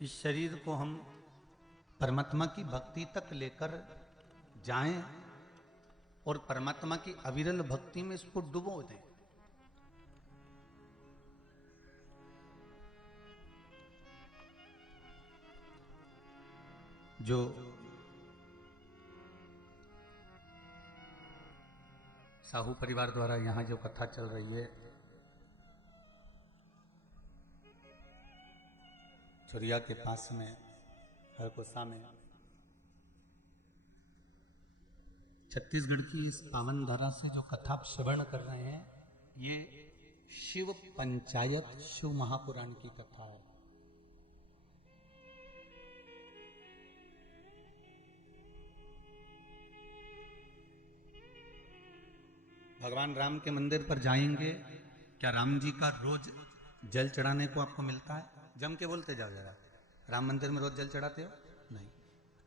इस शरीर को हम परमात्मा की भक्ति तक लेकर जाएं और परमात्मा की अविरल भक्ति में इसको डुबो दें। जो साहू परिवार द्वारा यहां जो कथा चल रही है, चुरिया के पास में हरकोसा में, छत्तीसगढ़ की इस पावन धारा से जो कथा आप श्रवण कर रहे हैं, ये शिव पंचायत शिव महापुराण की कथा है। भगवान राम के मंदिर पर जाएंगे, क्या राम जी का रोज जल चढ़ाने को आपको मिलता है? जम के बोलते जाओ जरा। राम मंदिर में रोज जल चढ़ाते हो? नहीं।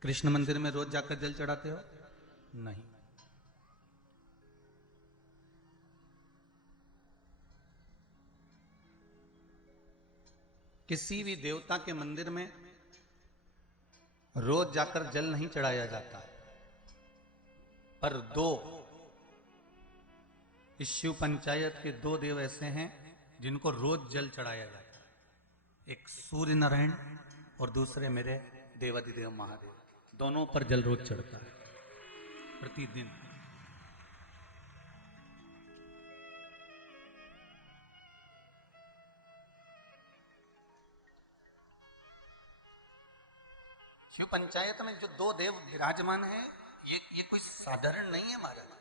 कृष्ण मंदिर में रोज जाकर जल चढ़ाते हो? नहीं। किसी भी देवता के मंदिर में रोज जाकर जल नहीं चढ़ाया जाता, पर दो इस शिव पंचायत के दो देव ऐसे हैं जिनको रोज जल चढ़ाया जाता है। एक सूर्य नारायण और दूसरे मेरे देवादिदेव महादेव, दोनों पर जल रोज चढ़ता है प्रतिदिन। शिव पंचायत में जो दो देव विराजमान है, ये कोई साधारण नहीं है महाराज।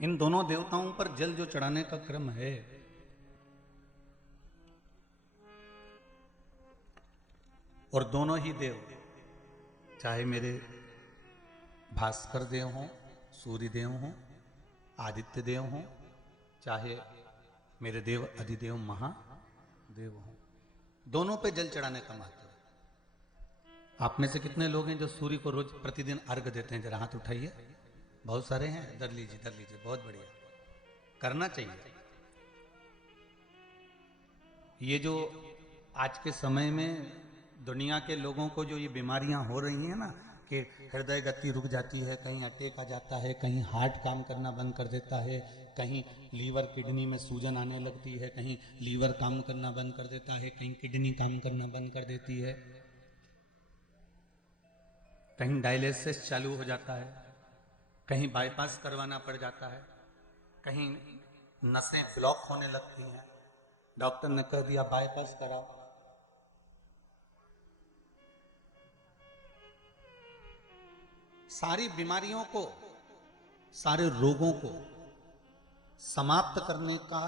इन दोनों देवताओं पर जल जो चढ़ाने का क्रम है, और दोनों ही देव, चाहे मेरे भास्कर देव हों, सूर्य देव हों, आदित्य देव हों, चाहे मेरे देव अधिदेव महादेव हों, दोनों पे जल चढ़ाने का महत्व है। आप में से कितने लोग हैं जो सूर्य को रोज प्रतिदिन अर्घ देते हैं? जरा हाथ उठाइए। बहुत सारे हैं। दर लीजिए, दर लीजिए। बहुत बढ़िया, करना चाहिए। ये जो आज के समय में दुनिया के लोगों को जो ये बीमारियां हो रही हैं ना, कि हृदय गति रुक जाती है, कहीं अटैक आ जाता है, कहीं हार्ट काम करना बंद कर देता है, कहीं लीवर किडनी में सूजन आने लगती है, कहीं लीवर काम करना बंद कर देता है, कहीं किडनी काम करना बंद कर देती है, कहीं डायलिसिस चालू हो जाता है, कहीं बाईपास करवाना पड़ जाता है, कहीं नसें ब्लॉक होने लगती हैं, डॉक्टर ने कह दिया बाईपास कराओ। सारी बीमारियों को, सारे रोगों को समाप्त करने का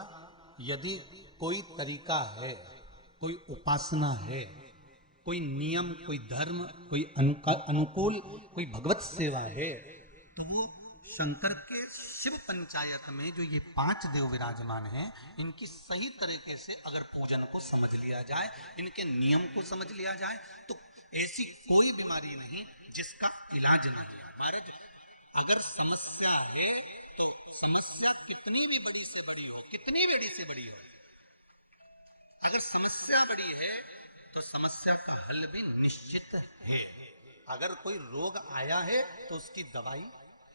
यदि कोई तरीका है, कोई उपासना है, कोई नियम, कोई धर्म, कोई अनुकूल, कोई भगवत सेवा है, तो वो शंकर के शिव पंचायत में जो ये 5 देव विराजमान हैं, इनकी सही तरीके से अगर पूजन को समझ लिया जाए, इनके नियम को समझ लिया जाए, तो ऐसी कोई बीमारी नहीं जिसका इलाज ना किया। महाराज, अगर समस्या है तो समस्या कितनी भी बड़ी से बड़ी हो, कितनी बड़ी से बड़ी हो, अगर समस्या बड़ी है तो समस्या का हल भी निश्चित है। अगर कोई रोग आया है तो उसकी दवाई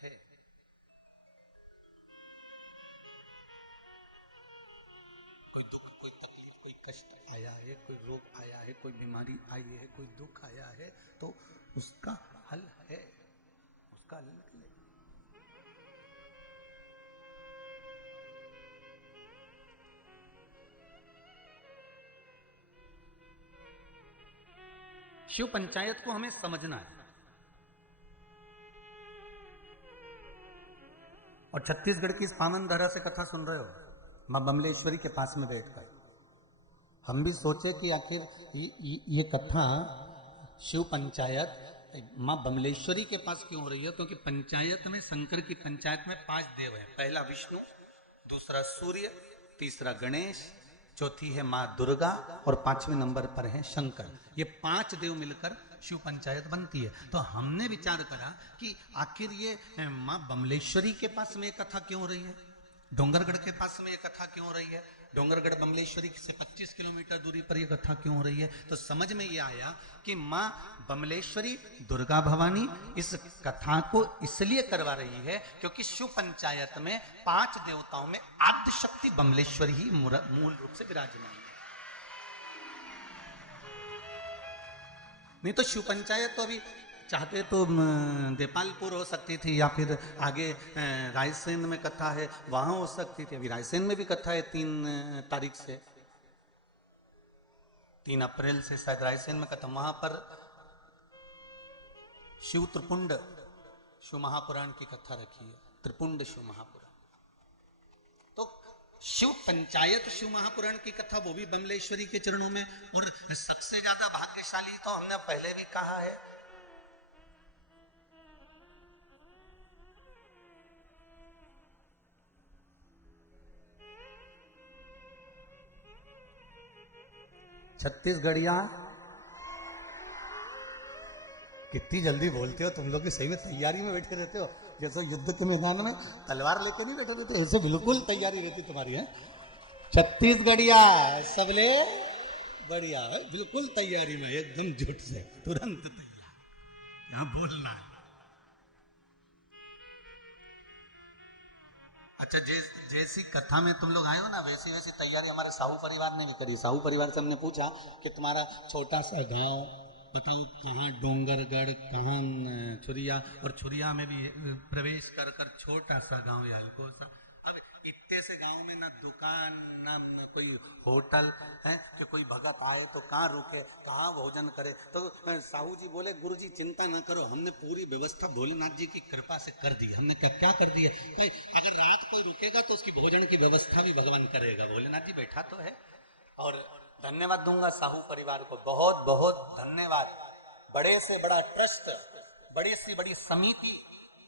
है। कोई दुख, कोई तकलीफ, कोई कष्ट आया है, कोई रोग आया है, कोई बीमारी आई है, कोई दुख आया है, तो उसका हल है, उसका हल निकले। शिव पंचायत को हमें समझना है। और छत्तीसगढ़ की इस पावन धारा से कथा सुन रहे हो, मां बमलेश्वरी के पास में बैठकर हम भी सोचे कि आखिर ये कथा शिव पंचायत मां बमलेश्वरी के पास क्यों हो रही है? क्योंकि पंचायत में, शंकर की पंचायत में 5 देव हैं। पहला विष्णु, दूसरा सूर्य, तीसरा गणेश, चौथी है मां दुर्गा और 5वें नंबर पर है शंकर। ये 5 देव मिलकर शिव पंचायत बनती है। तो हमने विचार करा कि आखिर ये माँ बमलेश्वरी के पास में ये कथा क्यों रही है, डोंगरगढ़ के पास में ये कथा क्यों रही है, डोंगरगढ़ बमलेश्वरी से 25 किलोमीटर दूरी पर ये कथा क्यों हो रही है। तो समझ में ये आया कि माँ बमलेश्वरी दुर्गा भवानी इस कथा को इसलिए करवा रही है क्योंकि शिव पंचायत में 5 देवताओं में आद्य शक्ति बमलेश्वरी ही मूल रूप से विराजमान है। नहीं तो शिव पंचायत तो अभी चाहते तो देपालपुर हो सकती थी, या फिर आगे रायसेन में कथा है वहां हो सकती थी। अभी रायसेन में भी कथा है 3 तारीख से, 3 अप्रैल से शायद रायसेन में कथा। वहां पर शिव त्रिपुंड शिव महापुराण की कथा रखी है, त्रिपुंड शिव महापुराण। तो शिव पंचायत शिव महापुराण की कथा वो भी बमलेश्वरी के चरणों में। और सबसे ज्यादा भाग्यशाली तो हमने पहले भी कहा है, छत्तीसगढ़िया। कितनी जल्दी बोलते हो तुम लोग, सही में तैयारी में बैठे रहते हो, जैसे युद्ध के मैदान में तलवार लेकर नहीं बैठे रहते, ऐसे बिल्कुल तैयारी रहती तुम्हारी है। छत्तीसगढ़िया सबले बढ़िया है, बिल्कुल तैयारी में, एकदम झूठ से तुरंत तैयार, यहां बोलना है। अच्छा, जैसी कथा में तुम लोग आए हो ना, वैसी वैसी तैयारी हमारे साहू परिवार ने भी करी। साहू परिवार से हमने पूछा कि तुम्हारा छोटा सा गांव बताओ कहाँ, डोंगरगढ़ कहाँ, छुरिया, और छुरिया में भी प्रवेश कर कर छोटा सा गांव है हल्को सा। अब इतने से गांव में ना दुकान ना कोई होटल है कि कोई भगत आए तो कहाँ रुके, कहाँ भोजन करे। तो साहू जी बोले गुरु जी चिंता ना करो, हमने पूरी व्यवस्था भोलेनाथ जी की कृपा से कर दी। हमने क्या कर दी है, कोई अगर रात कोई रुकेगा तो उसकी भोजन की व्यवस्था भी भगवान करेगा, भोलेनाथ जी बैठा तो है। और धन्यवाद दूंगा साहू परिवार को, बहुत बहुत धन्यवाद। बड़े से बड़ा ट्रस्ट, बड़ी से बड़ी समिति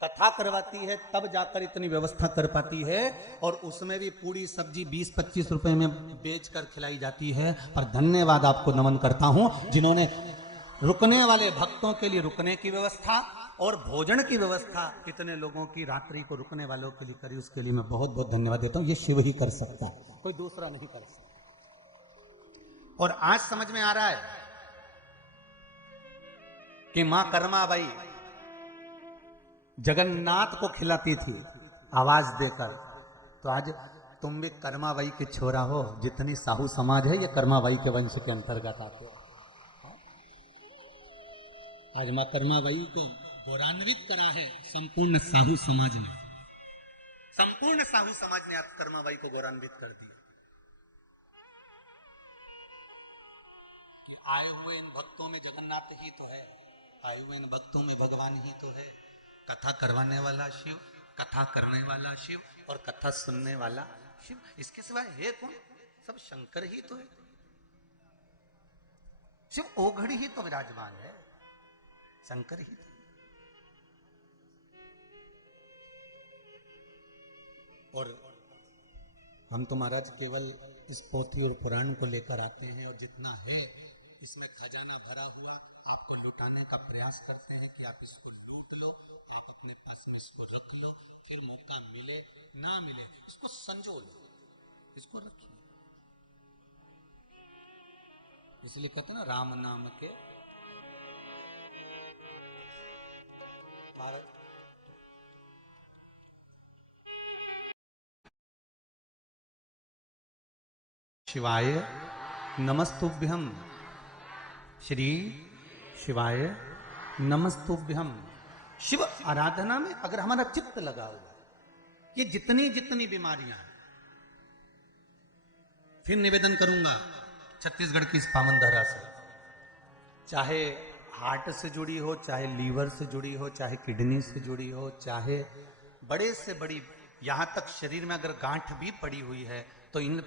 कथा करवाती है तब जाकर इतनी व्यवस्था कर पाती है, और उसमें भी पूरी सब्जी 20-25 रुपए में बेचकर खिलाई जाती है। पर धन्यवाद आपको नमन करता हूं जिन्होंने रुकने वाले भक्तों के लिए रुकने की व्यवस्था और भोजन की व्यवस्था इतने लोगों की रात्रि को रुकने वालों के लिए करी, उसके लिए मैं बहुत बहुत धन्यवाद देता हूं। ये शिव ही कर सकता है, कोई दूसरा नहीं कर सकता। और आज समझ में आ रहा है कि मां कर्माबाई जगन्नाथ को खिलाती थी आवाज देकर। तो आज तुम भी कर्माबाई के छोरा हो, जितनी साहू समाज है ये कर्माबाई के वंश के अंतर्गत आते हो। आज मां कर्माबाई को गौरवान्वित करा है संपूर्ण साहू समाज ने, संपूर्ण साहू समाज ने आज कर्माबाई को गौरवान्वित कर दिया कि आए हुए इन भक्तों में जगन्नाथ ही तो है, आए हुए इन भक्तों में भगवान ही तो है। कथा करवाने वाला शिव, कथा करने वाला शिव और कथा सुनने वाला शिव, इसके सिवाय है कौन? सब शंकर ही तो है। शिव ओघड़ी ही तो विराजमान है, शंकर ही तो। और हम तो महाराज केवल इस पोथी और पुराण को लेकर आते हैं, और जितना है इसमें खजाना भरा हुआ आपको लुटाने का प्रयास करते हैं कि आप इसको लूट लो, आप अपने पास में इसको रख लो, फिर मौका मिले ना मिले इसको संजो लो, इसको रखिए। इसलिए कहते ना राम नाम के महाराज शिवाय नमस्तुभ्यम, श्री शिवाय नमस्तुभ्यम। शिव आराधना में अगर हमारा चित्त लगा हुआ, ये जितनी जितनी बीमारियां हैं, फिर निवेदन करूंगा छत्तीसगढ़ की इस पावन धरा से, चाहे हार्ट से जुड़ी हो, चाहे लीवर से जुड़ी हो, चाहे किडनी से जुड़ी हो, चाहे बड़े से बड़ी, यहां तक शरीर में अगर गांठ भी पड़ी हुई है, तो इन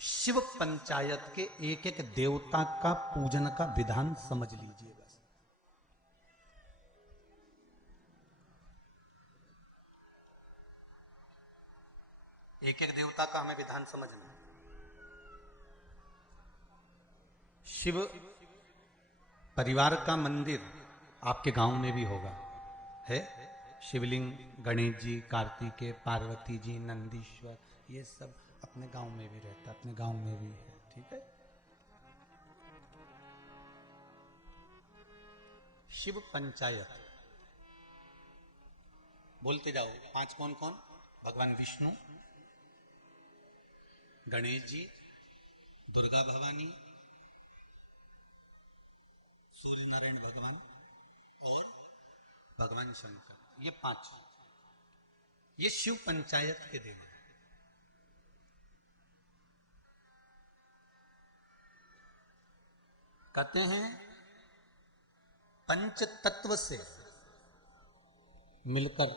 शिव पंचायत के एक एक देवता का पूजन का विधान समझ लीजिएगा। एक एक देवता का हमें विधान समझना है। शिव परिवार का मंदिर आपके गांव में भी होगा, है? शिवलिंग गणेश जी, कार्तिकेय, पार्वती जी, नंदीश्वर, ये सब अपने गांव में भी रहता, अपने गांव में भी है, ठीक है। शिव पंचायत बोलते जाओ। 5 कौन कौन? भगवान विष्णु, गणेश जी, दुर्गा भवानी, सूर्य नारायण भगवान और भगवान शंकर, ये 5, ये शिव पंचायत के देव हैं। कहते हैं पंच तत्व से मिलकर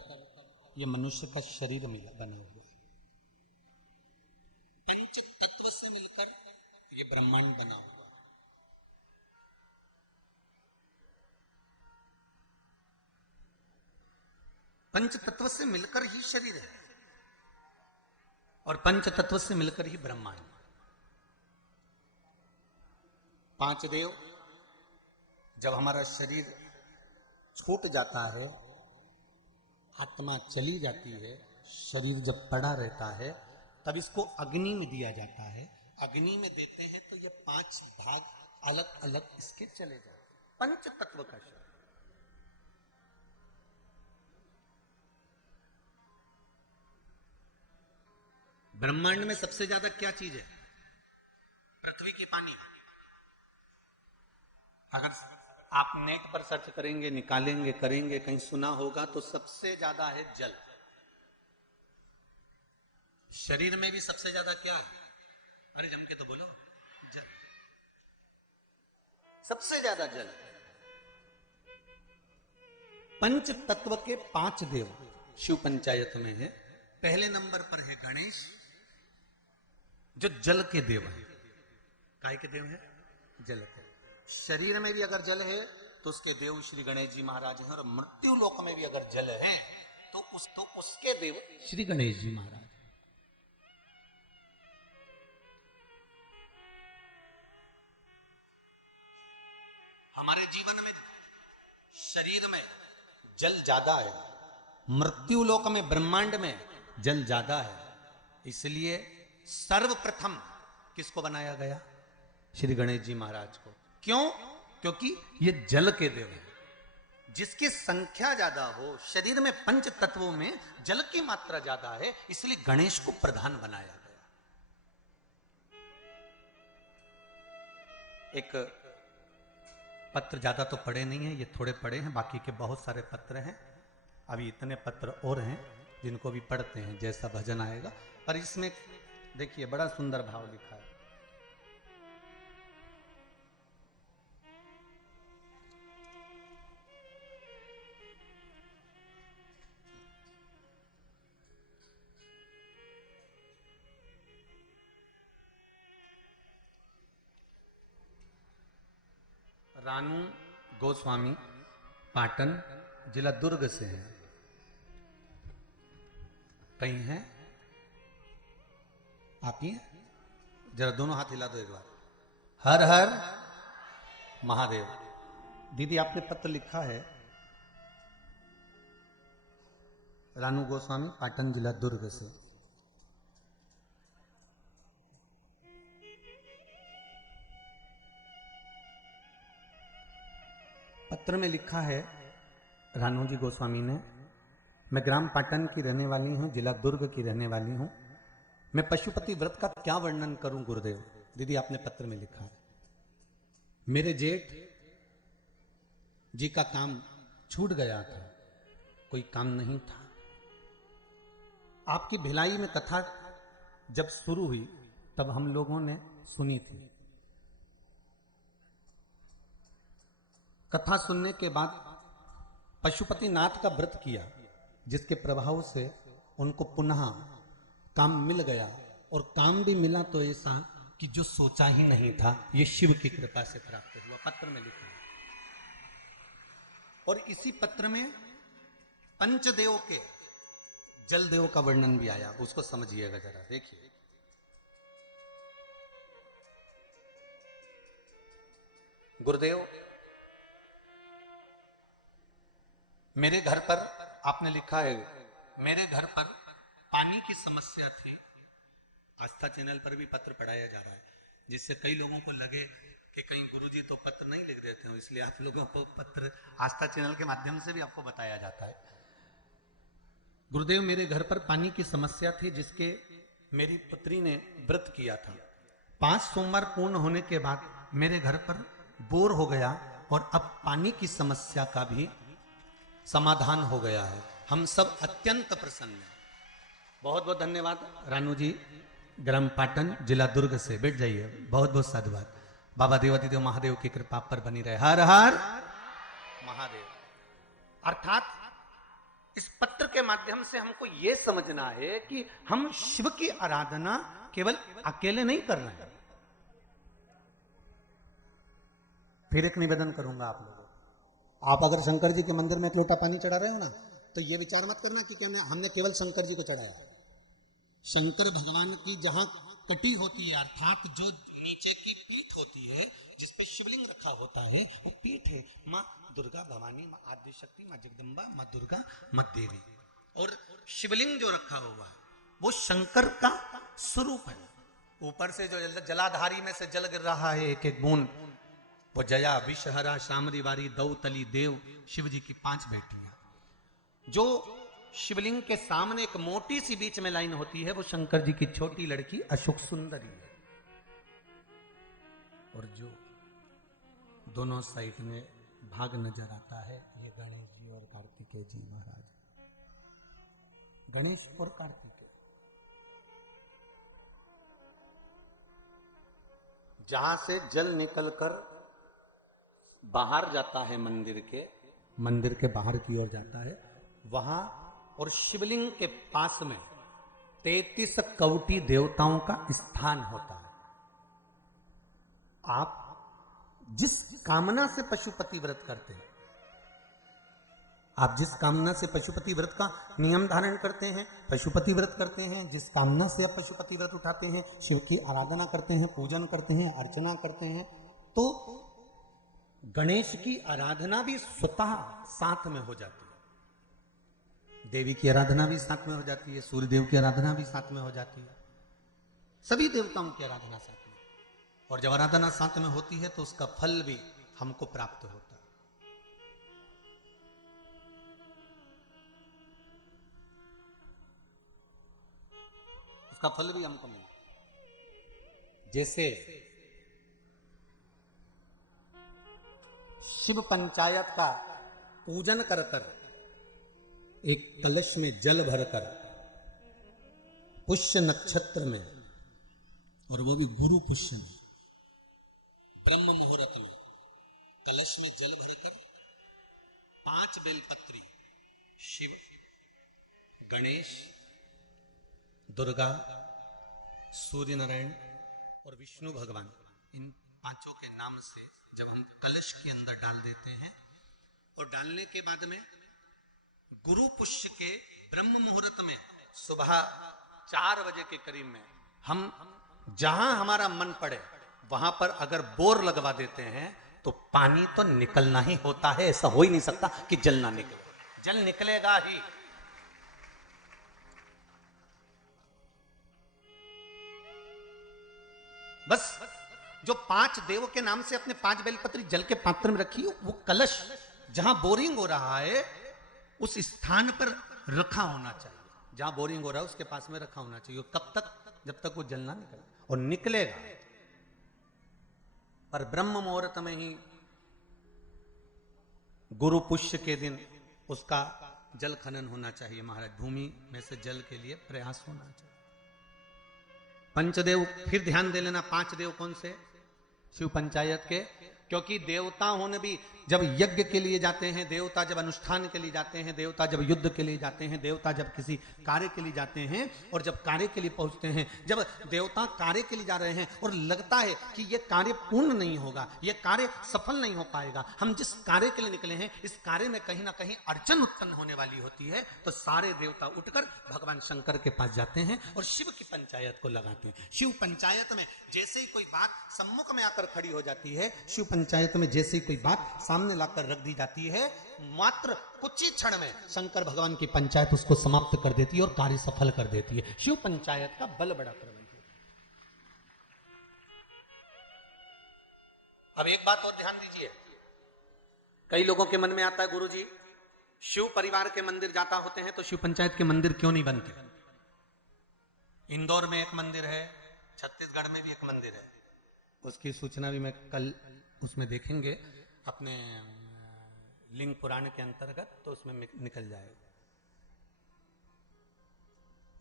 ये मनुष्य का शरीर मिला बना हुआ है। पंच तत्व से मिलकर ये ब्रह्मांड बना हुआ है। पंच तत्व से मिलकर ही शरीर है और पंच तत्व से मिलकर ही ब्रह्मांड। 5 देव, जब हमारा शरीर छूट जाता है, आत्मा चली जाती है, शरीर जब पड़ा रहता है, तब इसको अग्नि में दिया जाता है। अग्नि में देते हैं तो ये 5 भाग अलग अलग इसके चले जाते हैं। पंच तत्व का शरीर। ब्रह्मांड में सबसे ज्यादा क्या चीज है? पृथ्वी की पानी। अगर आप नेट पर सर्च करेंगे, निकालेंगे, करेंगे, कहीं सुना होगा तो सबसे ज्यादा है जल। शरीर में भी सबसे ज्यादा क्या है? अरे जम के तो बोलो, जल। सबसे ज्यादा जल। पंच तत्व के 5 देव शिव पंचायत में है। पहले नंबर पर है गणेश, जो जल के देव है। काय के देव है? जल के। शरीर में भी अगर जल है तो उसके देव श्री गणेश जी महाराज हैं, और मृत्यु लोक में भी अगर जल है तो उसके देव श्री गणेश जी महाराज। हमारे जीवन में शरीर में जल ज्यादा है, मृत्यु लोक में ब्रह्मांड में जल ज्यादा है। इसलिए सर्वप्रथम किसको बनाया गया? श्री गणेश जी महाराज को। क्यों? क्योंकि ये जल के देव हैं। जिसकी संख्या ज्यादा हो, शरीर में पंच तत्वों में जल की मात्रा ज्यादा है, इसलिए गणेश को प्रधान बनाया गया। एक पत्र ज्यादा तो पढ़े नहीं है, ये थोड़े पढ़े हैं, बाकी के बहुत सारे पत्र हैं। अभी इतने पत्र और हैं जिनको भी पढ़ते हैं जैसा भजन आएगा। पर इसमें देखिए बड़ा सुंदर भाव लिखा है। रानू गोस्वामी पाटन, जिला दुर्ग से हैं। कहीं हैं आप? ही जरा दोनों हाथ हिला दो एक बार। हर हर महादेव। दीदी आपने पत्र लिखा है, रानू गोस्वामी पाटन, जिला दुर्ग से। पत्र में लिखा है रानू जी गोस्वामी ने, मैं ग्राम पाटन की रहने वाली हूं, जिला दुर्ग की रहने वाली हूं। मैं पशुपति व्रत का क्या वर्णन करूं गुरुदेव? दीदी आपने पत्र में लिखा है, मेरे जेठ जी का काम छूट गया था, कोई काम नहीं था। आपकी भिलाई में कथा जब शुरू हुई तब हम लोगों ने सुनी थी। कथा सुनने के बाद पशुपति नाथ का व्रत किया, जिसके प्रभाव से उनको पुनः काम मिल गया, और काम भी मिला तो ऐसा कि जो सोचा ही नहीं था, ये शिव की कृपा से प्राप्त हुआ। पत्र में लिखा है। और इसी पत्र में पंचदेव के जल देव का वर्णन भी आया, उसको समझिएगा जरा, देखिए। गुरुदेव मेरे घर पर आपने लिखा है, मेरे घर पर पानी की समस्या थी। आस्था चैनल पर भी पत्र पढ़ाया जा रहा है, जिससे कई लोगों को लगे कि कहीं गुरुजी तो पत्र नहीं लिख देते हो, इसलिए आप लोगों को पत्र आस्था चैनल के माध्यम से भी आपको बताया जाता है। गुरुदेव, मेरे घर पर पानी की समस्या थी, जिसके मेरी पुत्री ने व्रत किया था। 5 सोमवार पूर्ण होने के बाद मेरे घर पर बोर हो गया और अब पानी की समस्या का भी समाधान हो गया है। हम सब अत्यंत प्रसन्न हैं। बहुत बहुत धन्यवाद रानू जी, ग्राम पाटन, जिला दुर्ग से। बैठ जाइए। बहुत बहुत साधुवाद। बाबा देवादिदेव महादेव की कृपा पर बनी रहे। हर हर महादेव। अर्थात इस पत्र के माध्यम से हमको यह समझना है कि हम शिव की आराधना केवल अकेले नहीं कर रहे हैं। फिर एक निवेदन करूंगा आप लोगों, आप अगर शंकर जी के मंदिर में एक लोटा पानी चढ़ा रहे हो ना, तो ये विचार मत करना कि हमने केवल शंकर जी को चढ़ाया। शंकर भगवान की जहां कटी होती है, अर्थात जो नीचे की पीठ होती है जिसपे शिवलिंग रखा होता है, वो पीठ है माँ दुर्गा भवानी, माँ आदि शक्ति, माँ जगदम्बा, माँ दुर्गा, माँ देवी। और शिवलिंग जो रखा हुआ है वो शंकर का स्वरूप है। ऊपर से जो जलाधारी में से जल गिर रहा है एक एक बूंद, वो जया, विषहरा, शामरी वारी, दौतली, देव, शिव जी की 5 बेटियां। जो शिवलिंग के सामने एक मोटी सी बीच में लाइन होती है, वो शंकर जी की छोटी लड़की अशोक सुंदरी है। और जो दोनों साइड में भाग नजर आता है, ये गणेश जी और कार्तिकेय जी महाराज। गणेश और कार्तिकेय जहां से जल निकलकर बाहर जाता है मंदिर के बाहर की ओर जाता है, वहां और शिवलिंग के पास में 33 कवटी देवताओं का स्थान होता है। आप जिस कामना से पशुपति व्रत करते हैं, आप जिस कामना से पशुपति व्रत का नियम धारण करते हैं, पशुपति व्रत करते हैं, जिस कामना से आप पशुपति व्रत उठाते हैं, शिव की आराधना करते हैं, पूजन करते हैं, अर्चना करते हैं, तो गणेश की आराधना भी स्वतः साथ में हो जाती है। देवी की आराधना भी साथ में हो जाती है, सूर्य देव की आराधना भी साथ में हो जाती है, सभी देवताओं की आराधना साथ में। और जब आराधना साथ में होती है तो उसका फल भी हमको प्राप्त होता है। उसका फल भी हमको मिलता है। जैसे शिव पंचायत का पूजन कर कर एक कलश में जल भरकर पुष्य नक्षत्र में, और वो भी गुरु पुष्य में, ब्रह्म मुहूर्त में कलश में जल भरकर 5 बेलपत्री शिव, गणेश, दुर्गा, सूर्य नारायण और विष्णु भगवान, इन 5 के नाम से जब हम कलश के अंदर डाल देते हैं, और डालने के बाद में गुरु पुष्य के ब्रह्म मुहूर्त में सुबह 4 बजे के करीब में हम जहां हमारा मन पड़े वहां पर अगर बोर लगवा देते हैं तो पानी तो निकलना ही होता है। ऐसा हो ही नहीं सकता कि जल ना निकले, जल निकलेगा ही। बस जो 5 देव के नाम से अपने 5 बेलपत्री जल के पात्र में रखी, वो कलश जहां बोरिंग हो रहा है उस स्थान पर रखा होना चाहिए। जहां बोरिंग हो रहा है उसके पास में रखा होना चाहिए। कब तक? जब तक वो जल ना निकले, और निकलेगा। पर ब्रह्म मुहूर्त में ही गुरु पुष्य के दिन उसका जल खनन होना चाहिए महाराज। भूमि में से जल के लिए प्रयास होना चाहिए। पंचदेव फिर ध्यान दे लेना। 5 देव कौन से? शिव पंचायत के। क्योंकि देवताओं ने भी जब यज्ञ के लिए जाते हैं, देवता जब अनुष्ठान के लिए जाते हैं, देवता जब युद्ध के लिए जाते हैं, देवता जब किसी कार्य के लिए जाते हैं, और जब कार्य के लिए पहुंचते हैं, जब देवता कार्य के लिए जा रहे हैं और लगता है कि यह कार्य पूर्ण नहीं होगा, यह कार्य सफल नहीं हो पाएगा, हम जिस कार्य के लिए निकले हैं इस कार्य में कहीं ना कहीं अड़चन उत्पन्न होने वाली होती है, तो सारे देवता उठकर भगवान शंकर के पास जाते हैं और शिव की पंचायत को लगाते हैं। शिव पंचायत में जैसे ही कोई बात सम्मुख में आकर खड़ी हो जाती है, शिव पंचायत में जैसे ही कोई बात सामने लाकर रख दी जाती है, मात्र कुछ ही क्षण में शंकर भगवान की पंचायत उसको समाप्त कर देती है और कार्य सफल कर देती है। शिव पंचायत का बल बड़ा प्रबल है। अब एक बात और ध्यान दीजिए, कई लोगों के मन में आता है गुरुजी शिव परिवार के मंदिर जाता होते हैं तो शिव पंचायत के मंदिर क्यों नहीं बनते? इंदौर में एक मंदिर है, छत्तीसगढ़ में भी एक मंदिर है, उसकी सूचना भी मैं कल उसमें देखेंगे अपने लिंग पुराण के अंतर्गत, तो उसमें निकल जाएगा।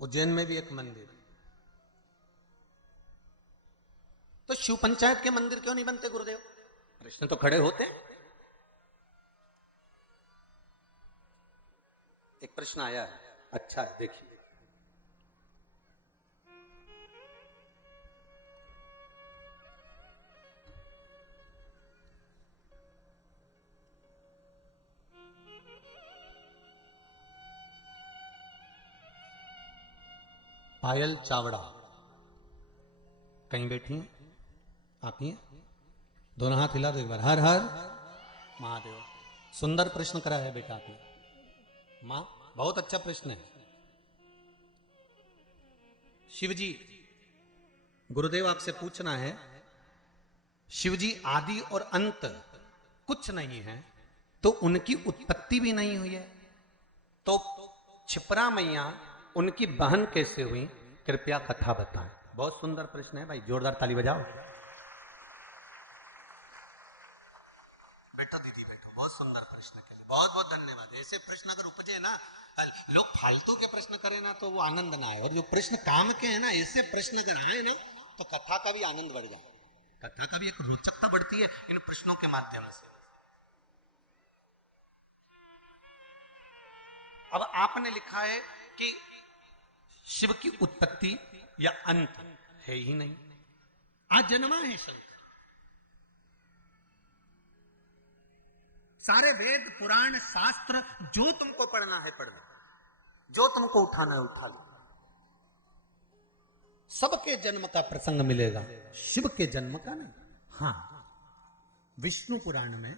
उज्जैन में भी एक मंदिर। तो शिव पंचायत के मंदिर क्यों नहीं बनते गुरुदेव? प्रश्न तो खड़े होते हैं। एक प्रश्न आया है, अच्छा है, देखिए। पायल चावड़ा कहीं बैठी हैं? आप ही हैं? दोनों हाथ हिला दो एक बार। हर हर महादेव। सुंदर प्रश्न करा है बेटा आपने, मां बहुत अच्छा प्रश्न है। शिवजी, गुरुदेव आपसे पूछना है, शिवजी आदि और अंत कुछ नहीं है तो उनकी उत्पत्ति भी नहीं हुई है, तो छिपरा मैया उनकी बहन कैसे हुई? कृपया कथा बताएं। बहुत सुंदर प्रश्न है भाई, जोरदार ताली बजाओ। बैठो दीदी बैठो, बहुत सुंदर प्रश्न के लिए बहुत बहुत धन्यवाद। ऐसे प्रश्न अगर उपजे ना, लोग फालतू के प्रश्न करें ना तो वो आनंद ना आए, और जो प्रश्न काम के हैं ना, ऐसे प्रश्न अगर आए ना तो कथा का भी आनंद बढ़ जाए, कथा का भी एक रोचकता बढ़ती है इन प्रश्नों के माध्यम से। अब आपने लिखा है कि शिव की उत्पत्ति या अंत है ही नहीं, अजन्मा है शंकर। सारे वेद पुराण शास्त्र जो तुमको पढ़ना है पढ़ लो, जो तुमको उठाना है उठा लो, सबके जन्म का प्रसंग मिलेगा, शिव के जन्म का नहीं। हां, विष्णु पुराण में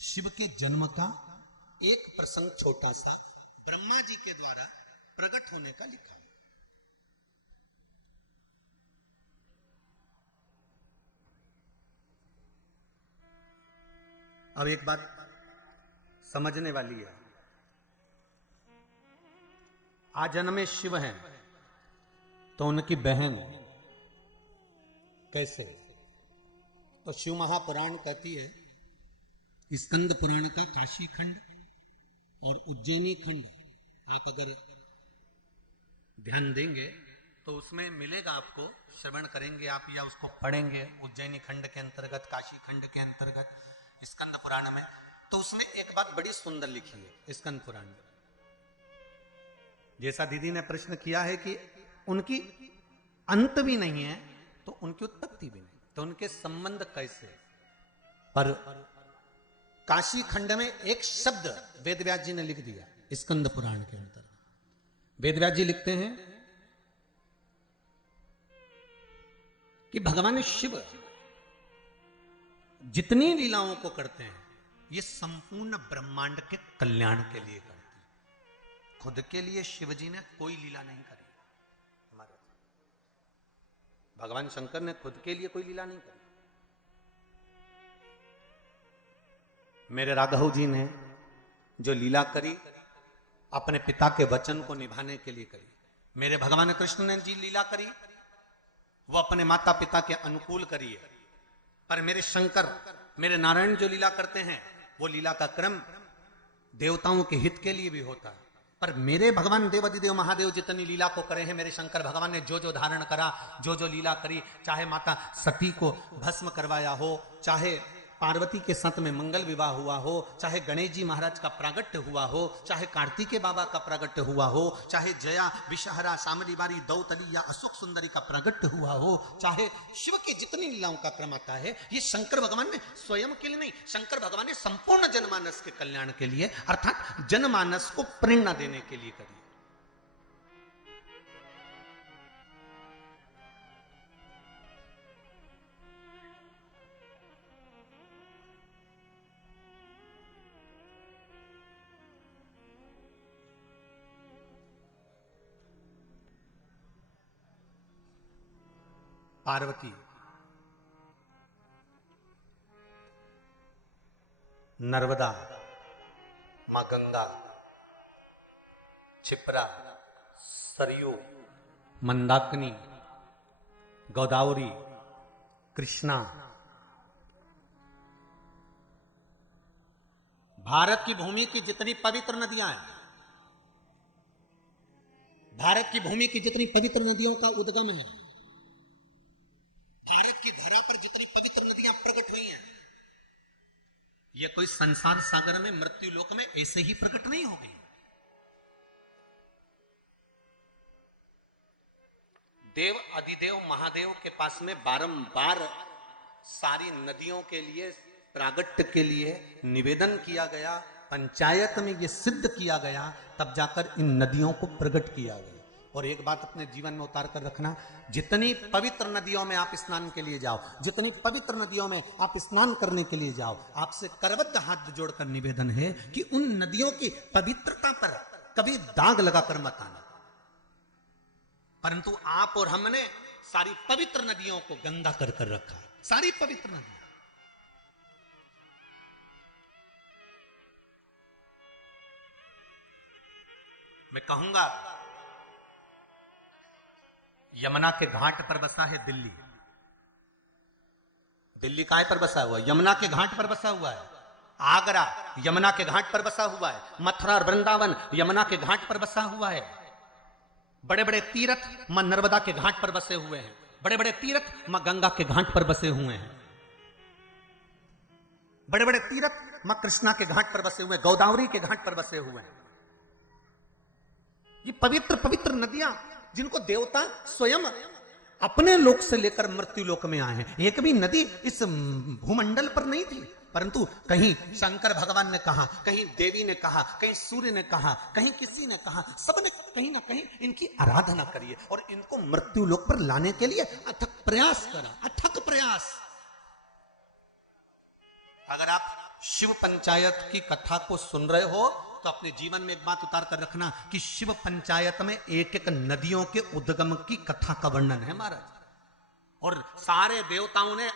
शिव के जन्म का एक प्रसंग छोटा सा ब्रह्मा जी के द्वारा प्रकट होने का लिखा है। अब एक बात समझने वाली है, आजन्मे शिव हैं तो उनकी बहन कैसे? तो शिव महापुराण कहती है, स्कंद पुराण का काशी खंड और उज्जैनी खंड आप अगर ध्यान देंगे तो उसमें मिलेगा आपको, श्रवण करेंगे आप या उसको पढ़ेंगे उज्जैनी खंड के अंतर्गत, काशी खंड के अंतर्गत, स्कंद पुराण में, तो उसमें एक बात बड़ी सुंदर लिखी है स्कंद पुराण में। जैसा दीदी ने प्रश्न किया है कि उनकी अंत भी नहीं है तो उनकी उत्पत्ति भी नहीं, तो उनके संबंध कैसे? पर काशी खंड में एक शब्द वेदव्यास जी ने लिख दिया स्कंद पुराण के अंदर। वेदव्यास जी लिखते हैं कि भगवान शिव जितनी लीलाओं को करते हैं ये संपूर्ण ब्रह्मांड के कल्याण के लिए करते हैं, खुद के लिए शिव जी ने कोई लीला नहीं करी। हमारे भगवान शंकर ने खुद के लिए कोई लीला नहीं करी। मेरे राघव जी ने जो लीला करी अपने पिता के वचन को निभाने के लिए करी। मेरे भगवान कृष्ण ने जी लीला करी वो अपने माता पिता के अनुकूल करी है। पर मेरे शंकर, मेरे नारायण जो लीला करते हैं वो लीला का क्रम देवताओं के हित के लिए भी होता है। पर मेरे भगवान देवाधिदेव महादेव जितनी लीला को करे हैं, मेरे शंकर भगवान ने जो जो धारण करा, जो जो लीला करी, चाहे माता सती को भस्म करवाया हो, चाहे पार्वती के साथ में मंगल विवाह हुआ हो, चाहे गणेश जी महाराज का प्रागट्य हुआ हो, चाहे कार्तिकेय बाबा का प्रागट्य हुआ हो, चाहे जया विषहरा सामरी बारी दौतली या अशोक सुंदरी का प्रागट्य हुआ हो, चाहे शिव की जितनी लीलाओं का क्रम आता है, ये शंकर भगवान ने स्वयं के लिए नहीं, शंकर भगवान ने संपूर्ण जनमानस के कल्याण के लिए अर्थात जनमानस को प्रेरणा देने के लिए करी। पार्वती, नर्मदा, मां गंगा, क्षिप्रा, सरयू, मंदाकिनी, गोदावरी, कृष्णा। भारत की भूमि की जितनी पवित्र नदियां हैं, भारत की भूमि की जितनी पवित्र नदियों का उद्गम है, भारत की धरा पर जितनी पवित्र नदियां प्रकट हुई हैं, ये कोई संसार सागर में मृत्यु लोक में ऐसे ही प्रकट नहीं हो गई। देव अधिदेव महादेव के पास में बारंबार सारी नदियों के लिए प्रागट्य के लिए निवेदन किया गया, पंचायत में यह सिद्ध किया गया, तब जाकर इन नदियों को प्रकट किया गया। और एक बात अपने जीवन में उतार कर रखना, जितनी पवित्र नदियों में आप स्नान के लिए जाओ, जितनी पवित्र नदियों में आप स्नान करने के लिए जाओ, आपसे करबद्ध हाथ जोड़कर निवेदन है कि उन नदियों की पवित्रता पर कभी दाग लगाकर मत आना। परंतु आप और हमने सारी पवित्र नदियों को गंदा कर कर रखा, सारी पवित्र नदियां। मैं कहूंगा यमुना के घाट पर बसा है दिल्ली। दिल्ली काय पर बसा हुआ है? यमुना के घाट पर बसा हुआ है। आगरा यमुना के घाट पर बसा हुआ है। मथुरा और वृंदावन यमुना के घाट पर बसा हुआ है। बड़े बड़े तीर्थ मां नर्मदा के घाट पर बसे हुए हैं। बड़े बड़े तीर्थ मां गंगा के घाट पर बसे हुए हैं। बड़े बड़े तीर्थ मां कृष्णा के घाट पर बसे हुए हैं, गोदावरी के घाट पर बसे हुए हैं। ये पवित्र पवित्र नदियां जिनको देवता स्वयं अपने लोक से लेकर मृत्यु लोक में आए हैं। एक भी नदी इस भूमंडल पर नहीं थी, परंतु कहीं शंकर भगवान ने कहा, कहीं देवी ने कहा, कहीं सूर्य ने कहा, कहीं किसी ने कहा, सबने कहीं ना कहीं इनकी आराधना करिए और इनको मृत्यु लोक पर लाने के लिए अथक प्रयास करा, अथक प्रयास। अगर आप शिव पंचायत की कथा को सुन रहे हो तो अपने जीवन में एक बात उतार कर रखना कि शिव पंचायत में एक एक नदियों के उद्गम की कथा का वर्णन है महाराज। और सारे देवताओं ने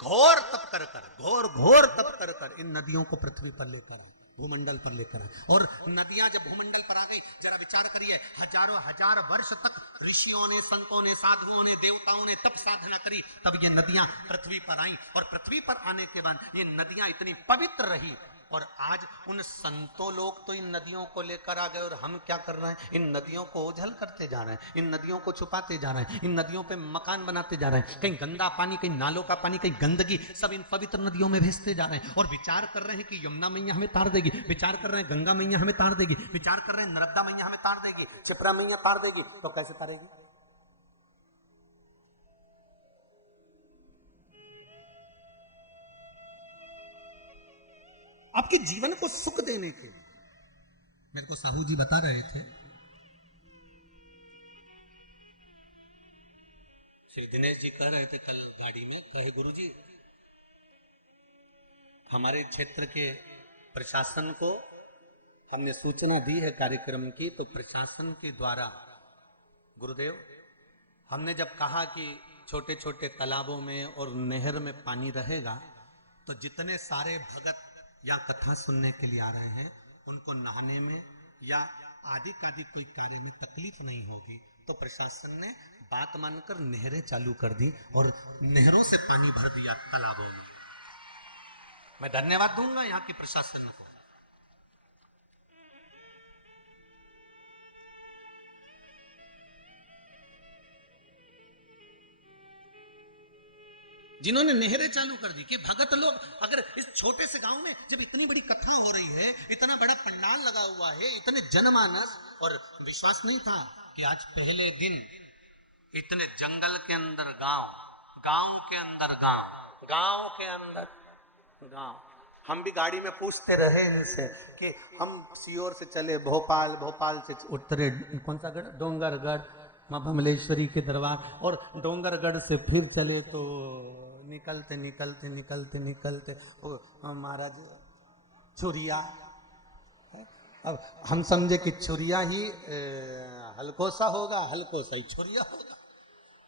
घोर तप कर घोर तप कर इन नदियों को पृथ्वी पर लेकर आए, भूमंडल पर लेकर आए। और नदियां जब भूमंडल पर आ गई, जरा विचार करिए, हजारों हजार वर्ष तक ऋषियों ने, संतों ने, साधुओं ने, देवताओं ने तप साधना करी, तब ये नदियां पृथ्वी पर आई। और पृथ्वी पर आने के बाद ये नदियां इतनी पवित्र रही। और आज उन संतों लोग तो इन नदियों को लेकर आ गए और हम क्या कर रहे हैं? इन नदियों को ओझल करते जा रहे हैं, इन नदियों को छुपाते जा रहे हैं, इन नदियों पे मकान बनाते जा रहे हैं। कहीं गंदा पानी, कहीं नालों का पानी, कहीं गंदगी सब इन पवित्र नदियों में भेजते जा रहे हैं। और विचार कर रहे हैं कि यमुना मैया हमें तार देगी, विचार कर रहे हैं गंगा मैया हमें तार देगी, विचार कर रहे हैं नर्मदा मैया हमें तार देगी, क्षिप्रा मैया तार देगी। तो कैसे तारेगी? आपके जीवन को सुख देने के लिए। मेरे को साहू जी बता रहे थे, श्री दिनेश जी कह रहे थे कल गाड़ी में, कहे गुरुजी हमारे क्षेत्र के प्रशासन को हमने सूचना दी है कार्यक्रम की, तो प्रशासन के द्वारा गुरुदेव हमने जब कहा कि छोटे छोटे तालाबों में और नहर में पानी रहेगा तो जितने सारे भगत या कथा सुनने के लिए आ रहे हैं उनको नहाने में या आदि कोई कार्य में तकलीफ नहीं होगी। तो प्रशासन ने बात मानकर नहरें चालू कर दी और नहरों से पानी भर दिया तालाबों में। मैं धन्यवाद दूंगा यहाँ के प्रशासन को। जिन्होंने नहरें चालू कर दी कि भगत लोग, अगर इस छोटे से गांव में जब इतनी बड़ी कथा हो रही है, इतना बड़ा पंडाल लगा हुआ है, इतने जनमानस, और विश्वास नहीं था कि आज पहले दिन इतने जंगल के अंदर गांव, गांव के अंदर गांव, गांव के अंदर गांव। हम भी गाड़ी में पूछते रहे इनसे कि हम सीहोर से चले भोपाल, भोपाल से उतरे कौन सा गढ़, डोंगरगढ़, मां भमलेश्वरी के दरबार, और डोंगरगढ़ से फिर चले तो निकलते निकलते निकलते निकलते महाराज छुरिया। अब हम समझे कि छुरिया ही हल्कोसा होगा, हल्कोसा ही छुरिया होगा।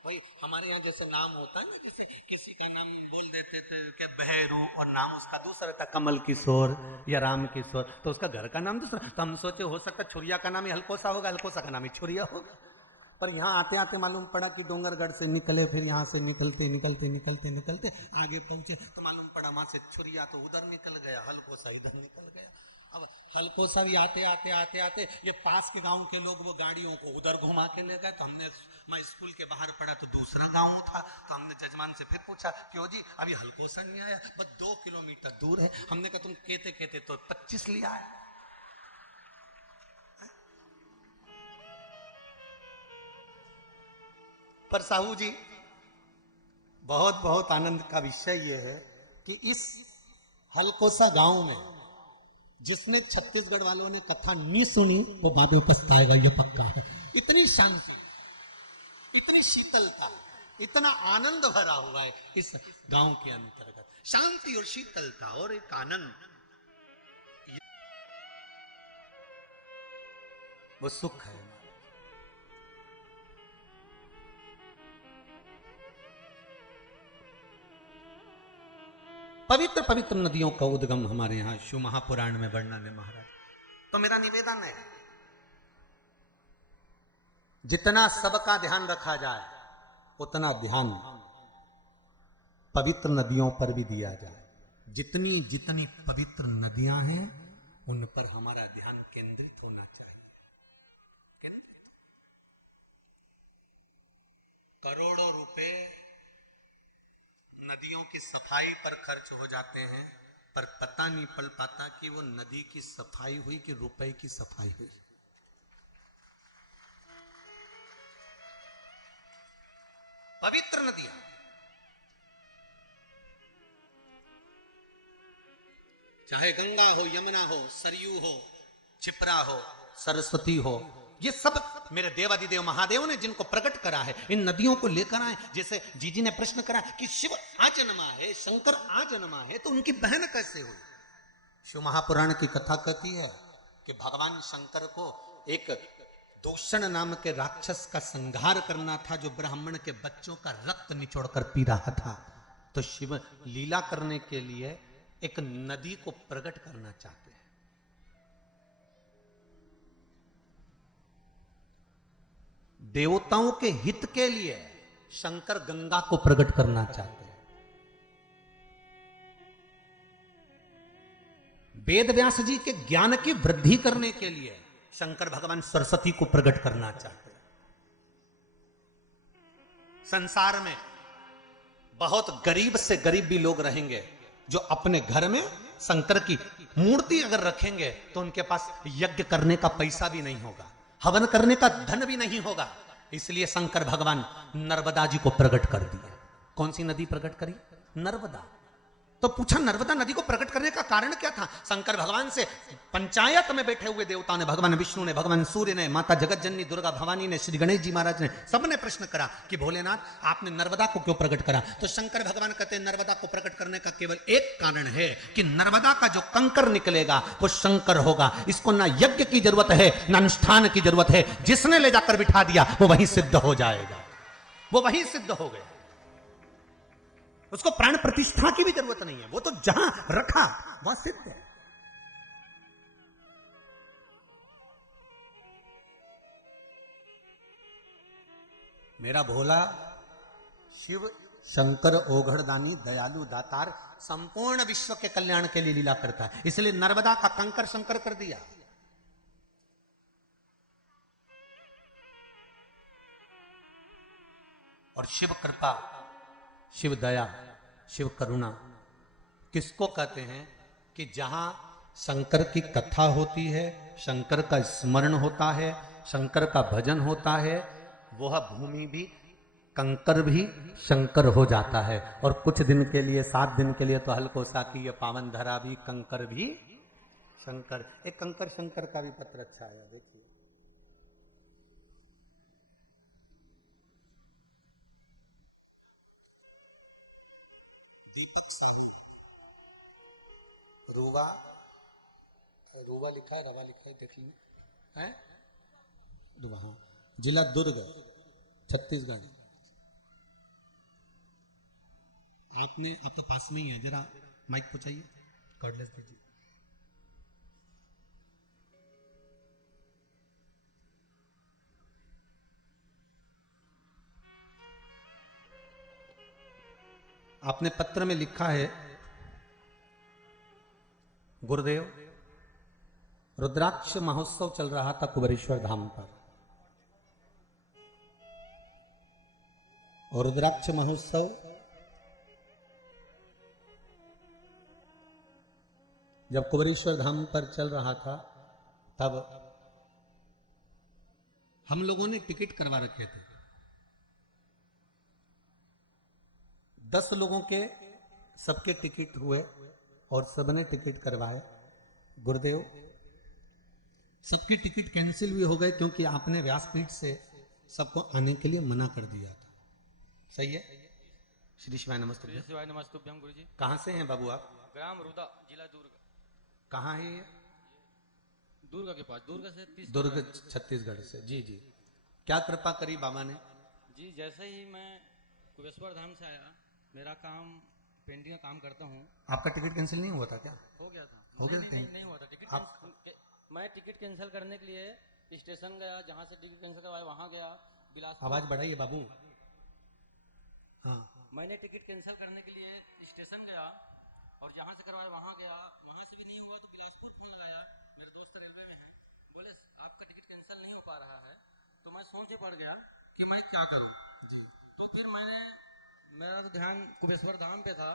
भाई हमारे यहाँ जैसे नाम होता है ना, जैसे किसी का नाम बोल देते थे कि बहरू और नाम उसका दूसरा था कमल किशोर या राम किशोर, तो उसका घर का नाम दूसरा, तो हम सोचे हो सकता छुरिया का नाम ही हल्कोसा होगा, हल्कोसा का नाम ही छुरिया होगा। पर यहाँ आते आते मालूम पड़ा कि डोंगरगढ़ से निकले, फिर यहाँ से निकलते निकलते निकलते निकलते आगे पहुंचे तो मालूम पड़ा वहां से छुरिया तो उधर निकल गया, हल्कोसा इधर निकल गया। अब हल्कोसा भी आते आते आते आते ये पास के गांव के लोग वो गाड़ियों को उधर घुमा के ले गए, तो हमने, मैं स्कूल के बाहर पड़ा तो दूसरा गांव था, तो हमने जजमान से फिर पूछा क्यों जी अभी हल्कोसा नहीं आया, बस 2 किलोमीटर दूर है। हमने कहा तुम कहते कहते तो 25 लिया है। पर साहू जी बहुत बहुत आनंद का विषय यह है कि इस हल्कोसा गांव में जिसने छत्तीसगढ़ वालों ने कथा नहीं सुनी वो बाद में पछताएगा, यह पक्का है। इतनी शांति, इतनी शीतलता, इतना आनंद भरा हुआ है इस गांव के अंतर्गत, शांति और शीतलता और एक आनंद, वो सुख है। पवित्र पवित्र नदियों का उद्गम हमारे यहां शिव महापुराण में वर्णन है महाराज। तो मेरा निवेदन है जितना सबका ध्यान रखा जाए उतना ध्यान पवित्र नदियों पर भी दिया जाए। जितनी जितनी पवित्र नदियां हैं उन पर हमारा ध्यान केंद्रित होना चाहिए। करोड़ों रुपए नदियों की सफाई पर खर्च हो जाते हैं, पर पता नहीं पड़ पाता कि वो नदी की सफाई हुई कि रुपए की सफाई हुई। पवित्र नदियां, चाहे गंगा हो, यमुना हो, सरयू हो, छिपरा हो, सरस्वती हो, ये सब मेरे देवादिदेव महादेव ने जिनको प्रकट करा है, इन नदियों को लेकर आए। जैसे जीजी ने प्रश्न करा कि शिव आ जन्मा है, शंकर आ जन्मा है, तो उनकी बहन कैसे हुई? शिव महापुराण की कथा कहती है कि भगवान शंकर को एक दूषण नाम के राक्षस का संहार करना था जो ब्राह्मण के बच्चों का रक्त निचोड़कर पी रहा था। तो शिव लीला करने के लिए एक नदी को प्रकट करना चाहते हैं। देवताओं के हित के लिए शंकर गंगा को प्रकट करना चाहते हैं। वेद व्यास जी के ज्ञान की वृद्धि करने के लिए शंकर भगवान सरस्वती को प्रकट करना चाहते हैं। संसार में बहुत गरीब से गरीब भी लोग रहेंगे जो अपने घर में शंकर की मूर्ति अगर रखेंगे तो उनके पास यज्ञ करने का पैसा भी नहीं होगा, हवन करने का धन भी नहीं होगा। इसलिए शंकर भगवान नर्मदा जी को प्रकट कर दिया। कौन सी नदी प्रकट करी? नर्मदा। तो पूछा नर्मदा नदी को प्रकट करने का कारण क्या था? शंकर भगवान से पंचायत में बैठे हुए देवताओं ने, भगवान विष्णु ने, भगवान सूर्य ने, माता जगत जननी दुर्गा भवानी ने, श्री गणेश जी महाराज ने, सबने प्रश्न करा कि भोलेनाथ आपने नर्मदा को क्यों प्रकट करा? तो शंकर भगवान कहते हैं नर्मदा को प्रकट करने का केवल एक कारण है कि नर्मदा का जो कंकर निकलेगा वो शंकर होगा। इसको ना यज्ञ की जरूरत है ना अनुष्ठान की जरूरत है, जिसने ले जाकर बिठा दिया वो वहीं सिद्ध हो जाएगा, वो वहीं सिद्ध हो गया। उसको प्राण प्रतिष्ठा की भी जरूरत नहीं है, वो तो जहां रखा वहां सिद्ध है। मेरा भोला शिव शंकर ओघड़दानी दयालु दातार संपूर्ण विश्व के कल्याण के लिए लीला करता है, इसलिए नर्मदा का कंकर शंकर कर दिया। और शिव कृपा, शिव दया, शिव करुणा किसको कहते हैं? कि जहां शंकर की कथा होती है, शंकर का स्मरण होता है, शंकर का भजन होता है, वह भूमि भी, कंकर भी शंकर हो जाता है। और कुछ दिन के लिए, 7 दिन के लिए तो हल्कोसा की ये पावन धरा भी, कंकर भी शंकर। एक कंकर शंकर का भी पत्र अच्छा आया, देखिए। दीपक साहू, रूवा, रूवा लिखा है, रवा लिखा है, देख लीजिए, है रूवा, हाँ, जिला दुर्ग, छत्तीसगढ़। आपने, आप तो पास में ही है, जरा माइक पहुंचाइए, कॉर्डलेस दीजिए। आपने पत्र में लिखा है, गुरुदेव रुद्राक्ष महोत्सव चल रहा था कुबेरेश्वर धाम पर, और रुद्राक्ष महोत्सव जब कुबेरेश्वर धाम पर चल रहा था तब हम लोगों ने टिकट करवा रखे थे। 10 लोगों के सबके टिकट हुए और सबने टिकट करवाए। गुरुदेव सबकी टिकट कैंसिल भी हो गए क्योंकि आपने व्यासपीठ से सबको आने के लिए मना कर दिया था। सही है? श्री शिवाय नमस्ते। श्री शिवाय नमस्तुभ्यम गुरुजी। कहाँ से हैं बाबू आप? ग्राम रुदा, जिला दुर्ग। कहाँ है ये? दुर्ग के पास, दुर्ग से 30 दुर्ग छत्तीसगढ़ से। जी जी, क्या कृपा करी बाबा ने? जी, जैसे ही मैं कुबेश्वर धाम से आया, मेरा काम पेंटिंग का काम करता हूँ। आपका टिकट कैंसिल नहीं हुआ था क्या? हो गया था। हो गया था? नहीं हुआ था टिकट। मैं टिकट कैंसिल करने के लिए स्टेशन गया, जहाँ से टिकट कैंसिल करवाया वहाँ गया बिलासपुर। आवाज बढ़ाइए बाबू। हाँ, मैंने टिकट कैंसिल करने के लिए स्टेशन गया और जहाँ से करवाया वहाँ गया, वहाँ से भी नहीं हुआ तो बिलासपुर फोन लगाया। मेरे दोस्त रेलवे में है, बोले आपका टिकट कैंसिल नहीं हो पा रहा है। तो मैं सोच ही पड़ गया कि मैं क्या करूँ। तो फिर मेरा तो ध्यान कुबेश्वर धाम पे था,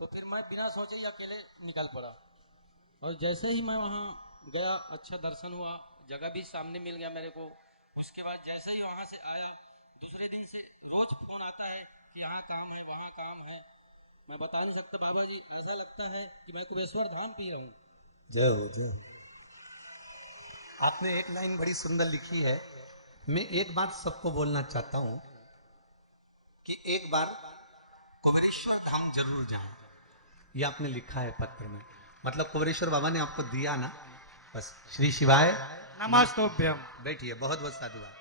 तो फिर मैं बिना सोचे ही अकेले निकल पड़ा। और जैसे ही मैं वहाँ गया, अच्छा दर्शन हुआ, जगह भी सामने मिल गया मेरे को। उसके बाद जैसे ही वहाँ से आया, दूसरे दिन से रोज फोन आता है कि यहाँ काम है, वहाँ काम है। मैं बता नहीं सकता बाबा जी, ऐसा लगता है कि मैं कुबेश्वर धाम पे रहूं। जय हो जय हो। आपने एक लाइन बड़ी सुंदर लिखी है। मैं एक बात सबको बोलना चाहता हूं कि एक बार कुबेरेश्वर धाम जरूर जाएं। ये आपने लिखा है पत्र में, मतलब कुबेरेश्वर बाबा ने आपको दिया ना। बस श्री शिवाय नमस्तुभ्यम। बैठिए, बहुत बहुत साधुवाद।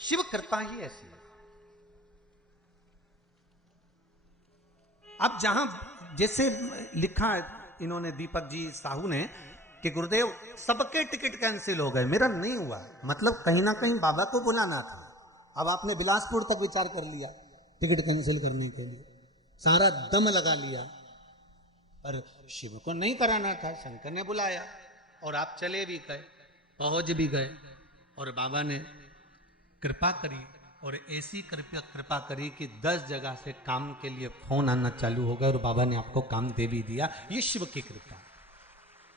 शिव कृपा ही ऐसी है। अब जहां जैसे लिखा है इन्होंने, दीपक जी साहू ने, कि गुरुदेव सबके टिकट कैंसिल हो गए, मेरा नहीं हुआ। मतलब कहीं ना कहीं बाबा को बुलाना था। अब आपने बिलासपुर तक विचार कर लिया टिकट कैंसिल करने के लिए, सारा दम लगा लिया, पर शिव को नहीं कराना था। शंकर ने बुलाया और आप चले भी गए, पहुंच भी गए, और बाबा ने कृपा करी, और ऐसी कृपा करी कि 10 जगह से काम के लिए फोन आना चालू हो गया और बाबा ने आपको काम दे भी दिया। ये शिव की कृपा।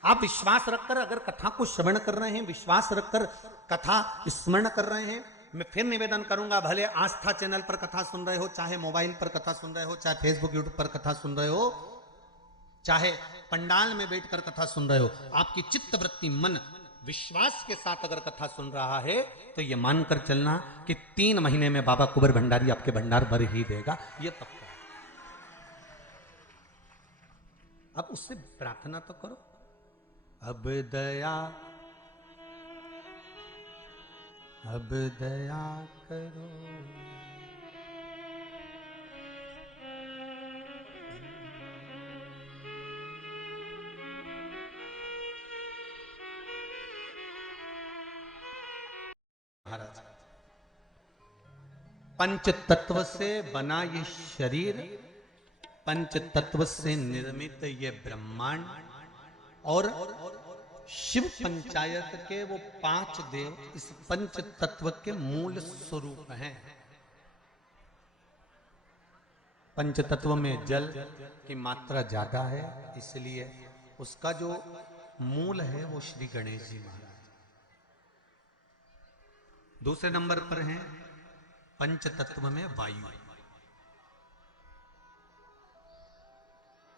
आप विश्वास रखकर अगर कथा को श्रवण कर रहे हैं, विश्वास रखकर कथा स्मरण कर रहे हैं, मैं फिर निवेदन करूंगा, भले आस्था चैनल पर कथा सुन रहे हो, चाहे मोबाइल पर कथा सुन रहे हो, चाहे फेसबुक यूट्यूब पर कथा सुन रहे हो, चाहे पंडाल में बैठकर कथा सुन रहे हो, आपकी चित्त वृत्ति मन विश्वास के साथ अगर कथा सुन रहा है तो यह मानकर चलना कि 3 महीने में बाबा कुंवर भंडारी आपके भंडार भर ही देगा। यह पक्का। अब उससे प्रार्थना तो करो, अब दया करो। महाराज, पंच तत्व से बना ये शरीर, पंच तत्व से निर्मित ये ब्रह्मांड, और शिव पंचायत के वो 5 देव इस पंच तत्व के मूल स्वरूप हैं। पंच तत्व में जल की मात्रा ज्यादा है, इसलिए उसका जो मूल है वो श्री गणेश जी महाराज। दूसरे नंबर पर हैं पंच तत्व में वायु,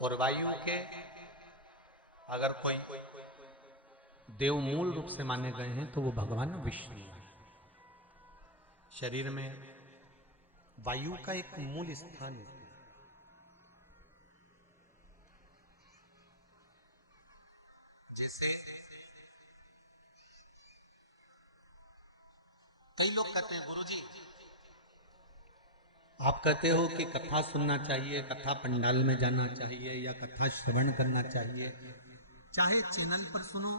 और वायु के अगर कोई देव मूल रूप से माने गए हैं तो वो भगवान विष्णु है। शरीर में वायु का एक मूल स्थान है। जैसे कई लोग कहते हैं गुरुजी आप कहते हो कि कथा सुनना चाहिए, कथा पंडाल में जाना चाहिए या कथा श्रवण करना चाहिए। चाहे चैनल पर सुनो,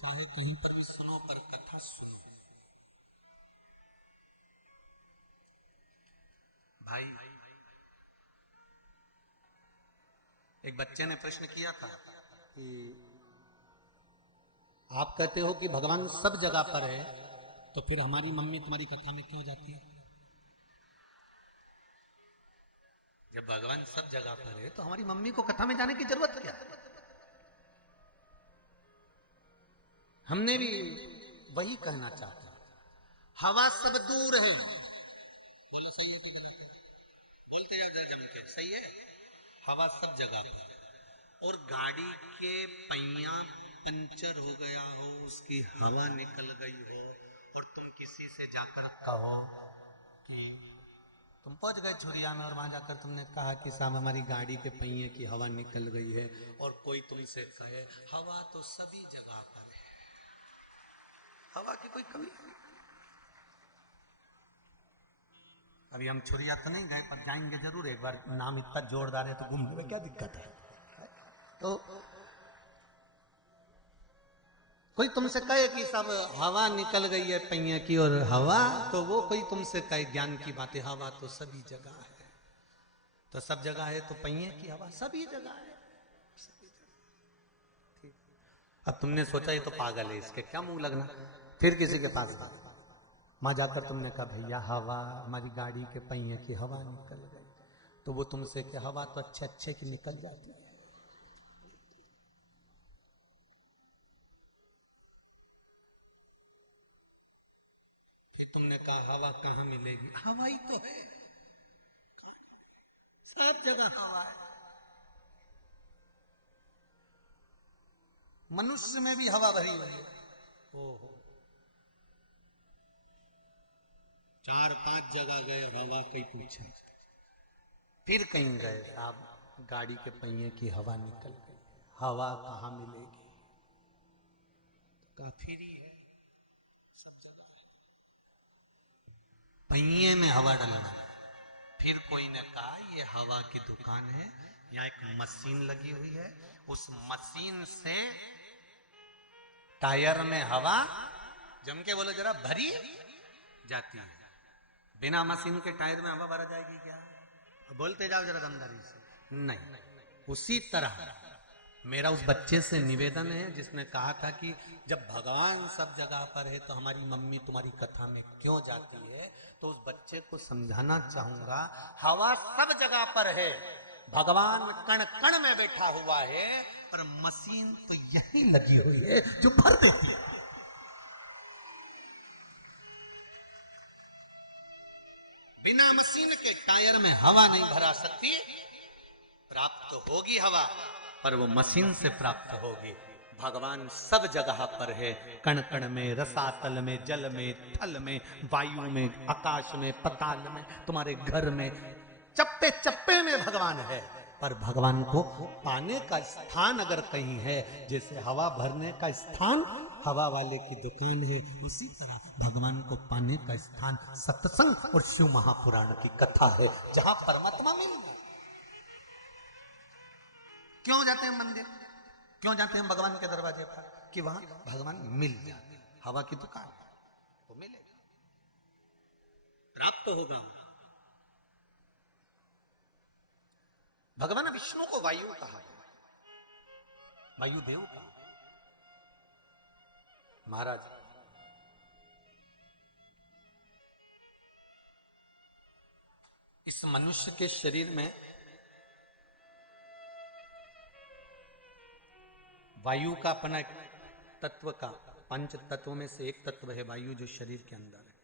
चाहे कहीं पर भी सुनो, पर कथा सुनो। भाई, एक बच्चे ने प्रश्न किया था कि आप कहते हो कि भगवान सब जगह पर है, तो फिर हमारी मम्मी तुम्हारी कथा में क्यों जाती है? जब भगवान सब जगह पर है तो हमारी मम्मी को कथा में जाने की जरूरत क्या? हमने भी वही कहना चाहते हैं। हवा सब दूर है, बोलो सही है कि गलत है? बोलते हैं जम के, सही है। हवा सब जगह पर, और गाड़ी के पहिया पंचर हो गया हो, उसकी हवा निकल गई हो, और तुम किसी से जाकर कहो कि तुम पहुंच गए छुरिया में और वहां जाकर तुमने कहा कि साहब हमारी गाड़ी के पहिए की हवा निकल गई है, और कोई तुमसे कहे हवा तो सभी जगह पर है, हवा की कोई कमी नहीं। अभी हम छुरिया तो नहीं गए, पर जाएंगे जरूर एक बार। नाम इतना जोरदार है तो घूमने में क्या दिक्कत है? तो कोई तुमसे कहे कि सब हवा निकल गई है पहिए की, और हवा तो वो कोई तुमसे कहे ज्ञान की बातें, हवा तो सभी जगह है। तो सब जगह है तो पहिए की हवा सभी जगह है, सभी जगह। ठीक। अब तुमने सोचा ये तो पागल है, इसके क्या मुंह लगना। फिर किसी के पास गए, वहां जाकर तुमने कहा भैया हवा, हमारी गाड़ी के पहिए की हवा निकल गई, तो वो तुमसे कि हवा तो अच्छे अच्छे की निकल जाती है। फिर तुमने कहा हवा कहाँ मिलेगी? हवा ही तो है, सब जगह हवा है। मनुष्य में भी हवा भरी हुई है। ओहो, 4-5 जगह गए और हवा कहीं पूछे, फिर कहीं गए, आप गाड़ी के पहिए की हवा निकल गई, हवा कहाँ मिलेगी? काफी है, सब जगह है, पहिए में हवा डालना। फिर कोई ने कहा ये हवा की दुकान है, यहाँ एक मशीन लगी हुई है, उस मशीन से टायर में हवा, जम के बोलो जरा, भरी जाती है। बिना मशीन के टायर में हवा भरा जाएगी क्या? बोलते जाओ जरा दमदारी से। नहीं। उसी तरह मेरा उस बच्चे से निवेदन है जिसने कहा था कि जब भगवान सब जगह पर है तो हमारी मम्मी तुम्हारी कथा में क्यों जाती है, तो उस बच्चे को समझाना चाहूंगा, हवा सब जगह पर है, भगवान कण कण में बैठा हुआ है, पर मशीन तो यही लगी हुई है जो भर देती है। बिना मशीन के टायर में हवा नहीं भरा सकती, प्राप्त होगी हवा, पर वो मशीन से प्राप्त होगी। भगवान सब जगह पर है, कण कण में, रसातल में, जल में, थल में, वायु में, आकाश में, पताल में, तुम्हारे घर में, चप्पे चप्पे में भगवान है। पर भगवान को पाने का स्थान अगर कहीं है, जैसे हवा भरने का स्थान हवा वाले की दुकान है, उसी तरह भगवान को पाने का स्थान सत्संग और शिव महापुराण की कथा है, जहां परमात्मा मिल रहा है। क्यों जाते हैं मंदिर, क्यों जाते हैं भगवान के दरवाजे पर? कि वहां भगवान मिल जाते। हवा की दुकान है, वो मिलेगा, प्राप्त होगा। भगवान विष्णु को वायु कहा, वायुदेव कहा। महाराज, इस मनुष्य के शरीर में वायु का अपना एक तत्व का, पंच तत्व में से एक तत्व है वायु, जो शरीर के अंदर है।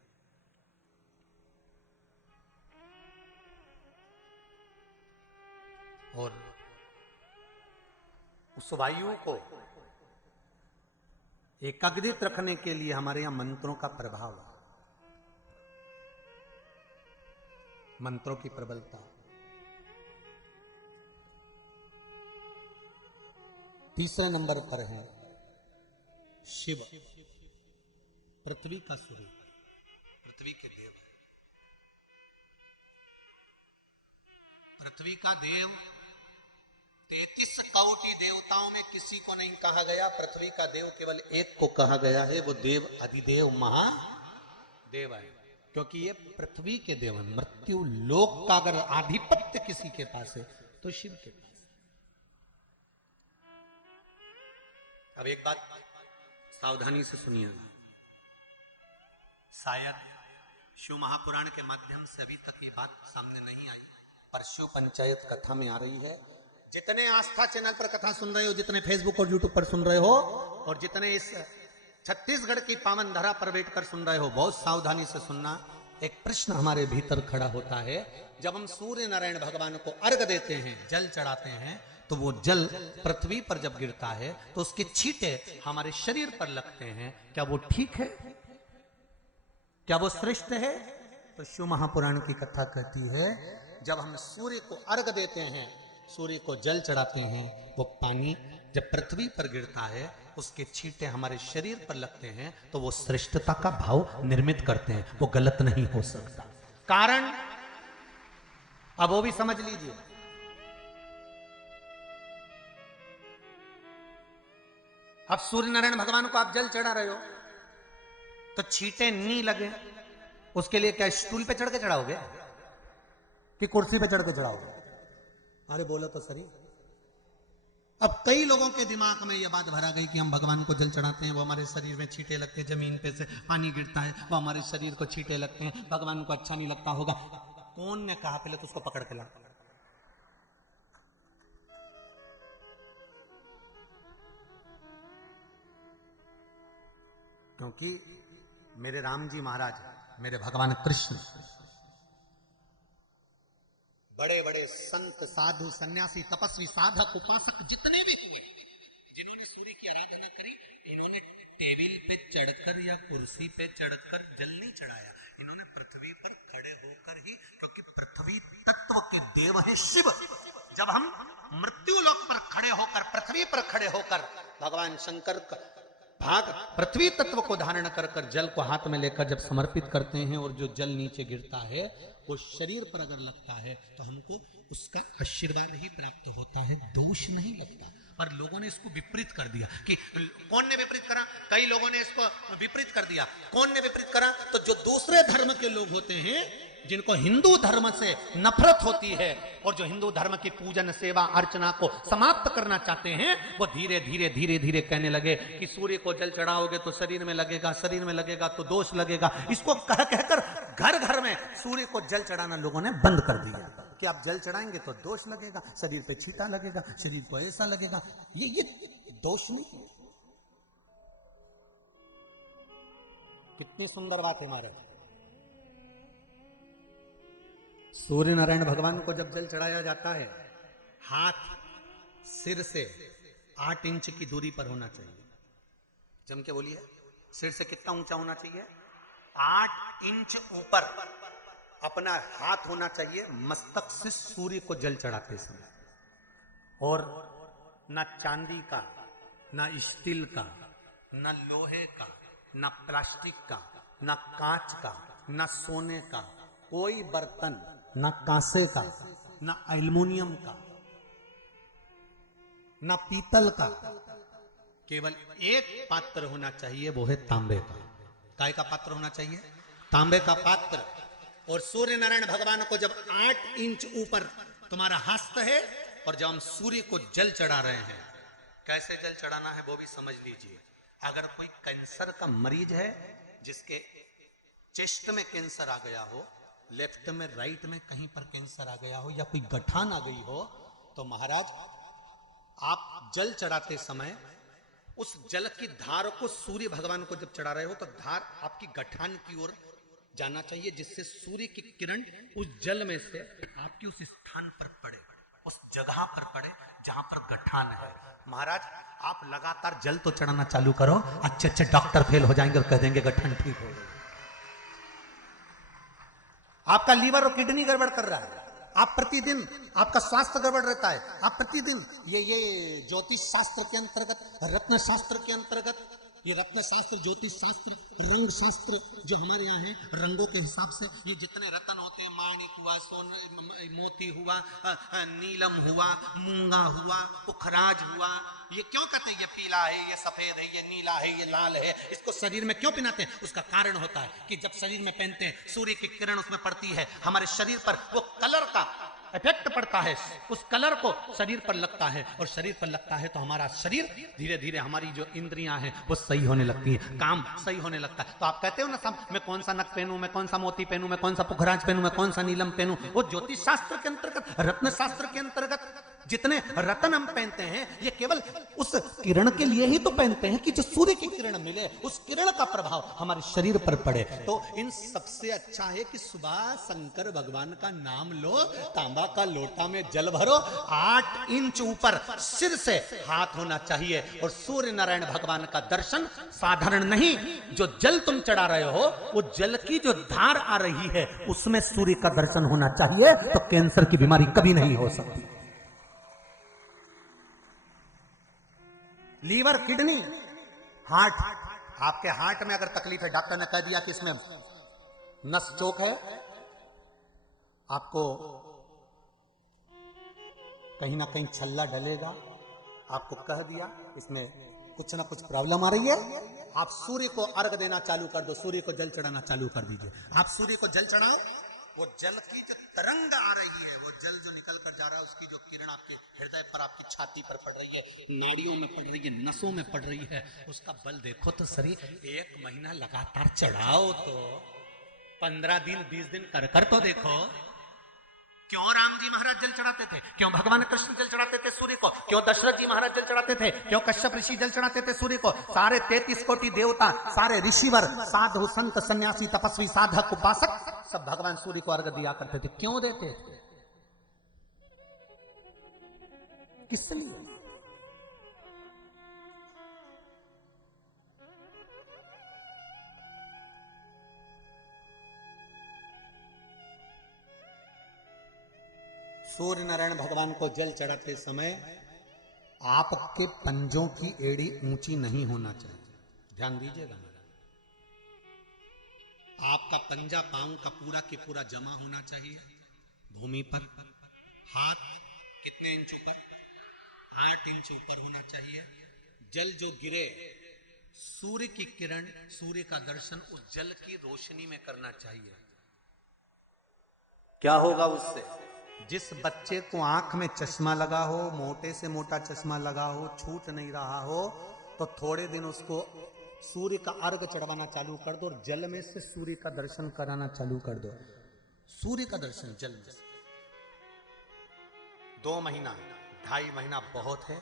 और उस वायु को एकाग्रित रखने के लिए हमारे यहां मंत्रों का प्रभाव है, मंत्रों की प्रबलता। तीसरे नंबर पर है शिव, पृथ्वी का स्वरूप, पृथ्वी के देव। पृथ्वी का देव 33 कोटि देवताओं में किसी को नहीं कहा गया, पृथ्वी का देव केवल एक को कहा गया है, वो देव अधिदेव महादेव है, क्योंकि ये पृथ्वी के देव है। मृत्यु लोक का अगर आधिपत्य किसी के पास है तो शिव के पास। अब एक बात सावधानी से सुनिएगा, शायद शिव महापुराण के माध्यम से अभी तक ये बात सामने नहीं आई, पर शिव पंचायत कथा में आ रही है। जितने आस्था चैनल पर कथा सुन रहे हो, जितने फेसबुक और यूट्यूब पर सुन रहे हो, और जितने इस छत्तीसगढ़ की पावन धरा पर बैठकर सुन रहे हो, बहुत सावधानी से सुनना। एक प्रश्न हमारे भीतर खड़ा होता है, जब हम सूर्य नारायण भगवान को अर्घ देते हैं, जल चढ़ाते हैं, तो वो जल पृथ्वी पर जब गिरता है तो उसके छींटे हमारे शरीर पर लगते हैं, क्या वो ठीक है? क्या वो श्रेष्ठ है? तो शिव महापुराण की कथा कहती है, जब हम सूर्य को अर्घ देते हैं, सूर्य को जल चढ़ाते हैं, वो पानी जब पृथ्वी पर गिरता है, उसके छींटे हमारे शरीर पर लगते हैं, तो वो श्रेष्ठता का भाव निर्मित करते हैं, वो गलत नहीं हो सकता। कारण अब वो भी समझ लीजिए, अब सूर्य नारायण भगवान को आप जल चढ़ा रहे हो तो छींटे नहीं लगे, उसके लिए क्या स्टूल पे चढ़ के चढ़ाओगे कि कुर्सी पे चढ़ के चढ़ाओगे? अरे बोलो तो सही। अब कई लोगों के दिमाग में यह बात भरा गई कि हम भगवान को जल चढ़ाते हैं, वो हमारे शरीर में छींटे लगते हैं, जमीन पे से पानी गिरता है, वो हमारे शरीर को छींटे लगते हैं, भगवान को अच्छा नहीं लगता होगा। कौन ने कहा? पहले तो उसको पकड़ के ला। क्योंकि मेरे राम जी महाराज, मेरे भगवान कृष्ण, बड़े बड़े संत साधु सन्यासी तपस्वी साधक उपासक जितने भी हुए, जिन्होंने सूर्य की आराधना करी, इन्होंने टेबल पे चढ़कर या कुर्सी पे चढ़कर जल नहीं चढ़ाया, इन्होंने पृथ्वी पर खड़े होकर ही, क्योंकि पृथ्वी तत्व के देव है शिव। जब हम मृत्यु लोक पर खड़े होकर, पृथ्वी पर खड़े होकर भगवान शंकर का भाग पृथ्वी तत्व को धारण कर कर जल को हाथ में लेकर जब समर्पित करते हैं, और जो जल नीचे गिरता है वो शरीर पर अगर लगता है तो हमको उसका आशीर्वाद ही प्राप्त होता है, दोष नहीं लगता। पर लोगों ने इसको विपरीत कर दिया। कि कौन ने विपरीत करा? कई लोगों ने इसको विपरीत कर दिया। कौन ने विपरीत करा? तो जो दूसरे धर्म के लोग होते हैं, जिनको हिंदू धर्म से नफरत होती है और जो हिंदू धर्म की पूजन सेवा अर्चना को समाप्त करना चाहते हैं, वो धीरे धीरे धीरे धीरे कहने लगे कि सूर्य को जल चढ़ाओगे तो शरीर में लगेगा, शरीर में लगेगा तो दोष लगेगा। इसको कह कहकर घर घर में सूर्य को जल चढ़ाना लोगों ने बंद कर दिया कि आप जल चढ़ाएंगे तो दोष लगेगा, शरीर पे छींटा लगेगा, शरीर को ऐसा लगेगा। ये दोष नहीं। कितनी सुंदर बात है हमारे। सूर्य नारायण भगवान को जब जल चढ़ाया जाता है, हाथ सिर से 8 इंच की दूरी पर होना चाहिए। जम के बोलिए, सिर से कितना ऊंचा होना चाहिए? 8 इंच ऊपर अपना हाथ होना चाहिए मस्तक से सूर्य को जल चढ़ाते समय। और ना चांदी का, ना स्टील का, ना लोहे का, ना प्लास्टिक का, ना कांच का, ना सोने का कोई बर्तन, ना कांसे का, ना एल्युमिनियम का, ना पीतल का, केवल एक पात्र होना चाहिए, वो है तांबे का। काय का पात्र होना चाहिए? तांबे का पात्र। और सूर्य नारायण भगवान को जब 8 इंच ऊपर तुम्हारा हस्त है, और जब हम सूर्य को जल चढ़ा रहे हैं, कैसे जल चढ़ाना है वो भी समझ लीजिए। अगर कोई कैंसर का मरीज है, जिसके चेस्ट में कैंसर आ गया हो, लेफ्ट में राइट में कहीं पर कैंसर आ गया हो, या कोई गठान आ गई हो, तो महाराज आप जल चढ़ाते समय उस जल की धार को सूर्य भगवान को जब चढ़ा रहे हो, तो धार आपकी गठान की ओर जाना चाहिए, जिससे सूर्य की किरण उस जल में से आपकी उस स्थान पर पड़े, उस जगह पर पड़े जहां पर गठान है। महाराज आप लगातार जल तो चढ़ाना चालू करो, अच्छे अच्छे डॉक्टर फेल हो जाएंगे और कह देंगे गठान ठीक हो गई। आपका लीवर और किडनी गड़बड़ कर रहा है, आप प्रतिदिन आपका स्वास्थ्य गड़बड़ रहता है, आप प्रतिदिन ये ज्योतिष शास्त्र के अंतर्गत, रत्न शास्त्र के अंतर्गत ये रत्न शास्त्र, ज्योतिष शास्त्र, रंग शास्त्र जो हमारे यहाँ है, रंगों के हिसाब से ये जितने रत्न होते हैं, माणिक हुआ, मोती हुआ, नीलम हुआ, मूंगा हुआ, पुखराज हुआ, ये क्यों कहते हैं ये पीला है, ये सफेद है, ये नीला है, ये लाल है, इसको शरीर में क्यों पहनाते हैं? उसका कारण होता है कि जब शरीर में पहनते हैं सूर्य की किरण उसमें पड़ती है, हमारे शरीर पर वो कलर का इफेक्ट पड़ता है, उस कलर को शरीर पर लगता है, और शरीर पर लगता है तो हमारा शरीर धीरे धीरे, हमारी जो इंद्रियां हैं वो सही होने लगती है, काम सही होने लगता है। तो आप कहते हो ना साहब, मैं कौन सा नक पहनूं, मैं कौन सा मोती पहनूं, मैं कौन सा पुखराज पहनूं, मैं कौन सा नीलम पहनूं, वो ज्योतिष शास्त्र के अंतर्गत, रत्न शास्त्र के अंतर्गत जितने रत्न हम पहनते हैं ये केवल उस किरण के लिए ही तो पहनते हैं कि जो सूर्य की किरण मिले, उस किरण का प्रभाव हमारे शरीर पर पड़े। तो इन सबसे अच्छा है कि सुबह शंकर भगवान का नाम लो, तांबा का लोटा में जल भरो, 8 इंच ऊपर सिर से हाथ होना चाहिए, और सूर्य नारायण भगवान का दर्शन साधारण नहीं, जो जल तुम चढ़ा रहे हो वो जल की जो धार आ रही है उसमें सूर्य का दर्शन होना चाहिए, तो कैंसर की बीमारी कभी नहीं हो सकती। लीवर, किडनी, हार्ट, आपके हार्ट में अगर तकलीफ है, डॉक्टर ने कह दिया कि इसमें नस चोक है, आपको कहीं ना कहीं छल्ला डलेगा, आपको कह दिया इसमें कुछ ना कुछ प्रॉब्लम आ रही है, आप सूर्य को अर्घ देना चालू कर दो, सूर्य को जल चढ़ाना चालू कर दीजिए। आप सूर्य को जल चढ़ाओ, वो जल की जो तरंग आ रही है, वो जल जो निकल कर जा रहा है, उसकी जो किरण आपके हृदय पर, आपकी छाती पर पड़ रही है, नाड़ियों में पड़ रही है, नसों में पड़ रही है, उसका बल देखो तो सही। 1 महीना लगातार चढ़ाओ, तो 15 दिन 20 दिन कर तो देखो। क्यों राम जी महाराज जल चढ़ाते थे, क्यों भगवान कृष्ण जल चढ़ाते थे सूर्य को, क्यों दशरथ जी महाराज जल चढ़ाते थे, क्यों कश्यप ऋषि जल चढ़ाते थे सूर्य को, सारे 33 कोटि देवता, सारे ऋषिवर, साधु संत सन्यासी तपस्वी साधक उपासक सब भगवान सूर्य को अर्घ दिया करते थे। क्यों देते थे, किस लिए? सूर्य नारायण भगवान को जल चढ़ाते समय आपके पंजों की एड़ी ऊंची नहीं होना चाहिए, ध्यान दीजिएगा। आपका पंजा पांव का पूरा के पूरा जमा होना चाहिए भूमि पर। हाथ कितने इंच ऊपर? 8 इंच ऊपर होना चाहिए। जल जो गिरे, सूर्य की किरण, सूर्य का दर्शन उस जल की रोशनी में करना चाहिए। क्या होगा उससे? जिस बच्चे को आंख में चश्मा लगा हो, मोटे से मोटा चश्मा लगा हो, छूट नहीं रहा हो, तो थोड़े दिन उसको सूर्य का अर्घ चढ़वाना चालू कर दो और जल में से सूर्य का दर्शन कराना चालू कर दो। सूर्य का दर्शन जल में 2 महीना 2.5 महीना बहुत है,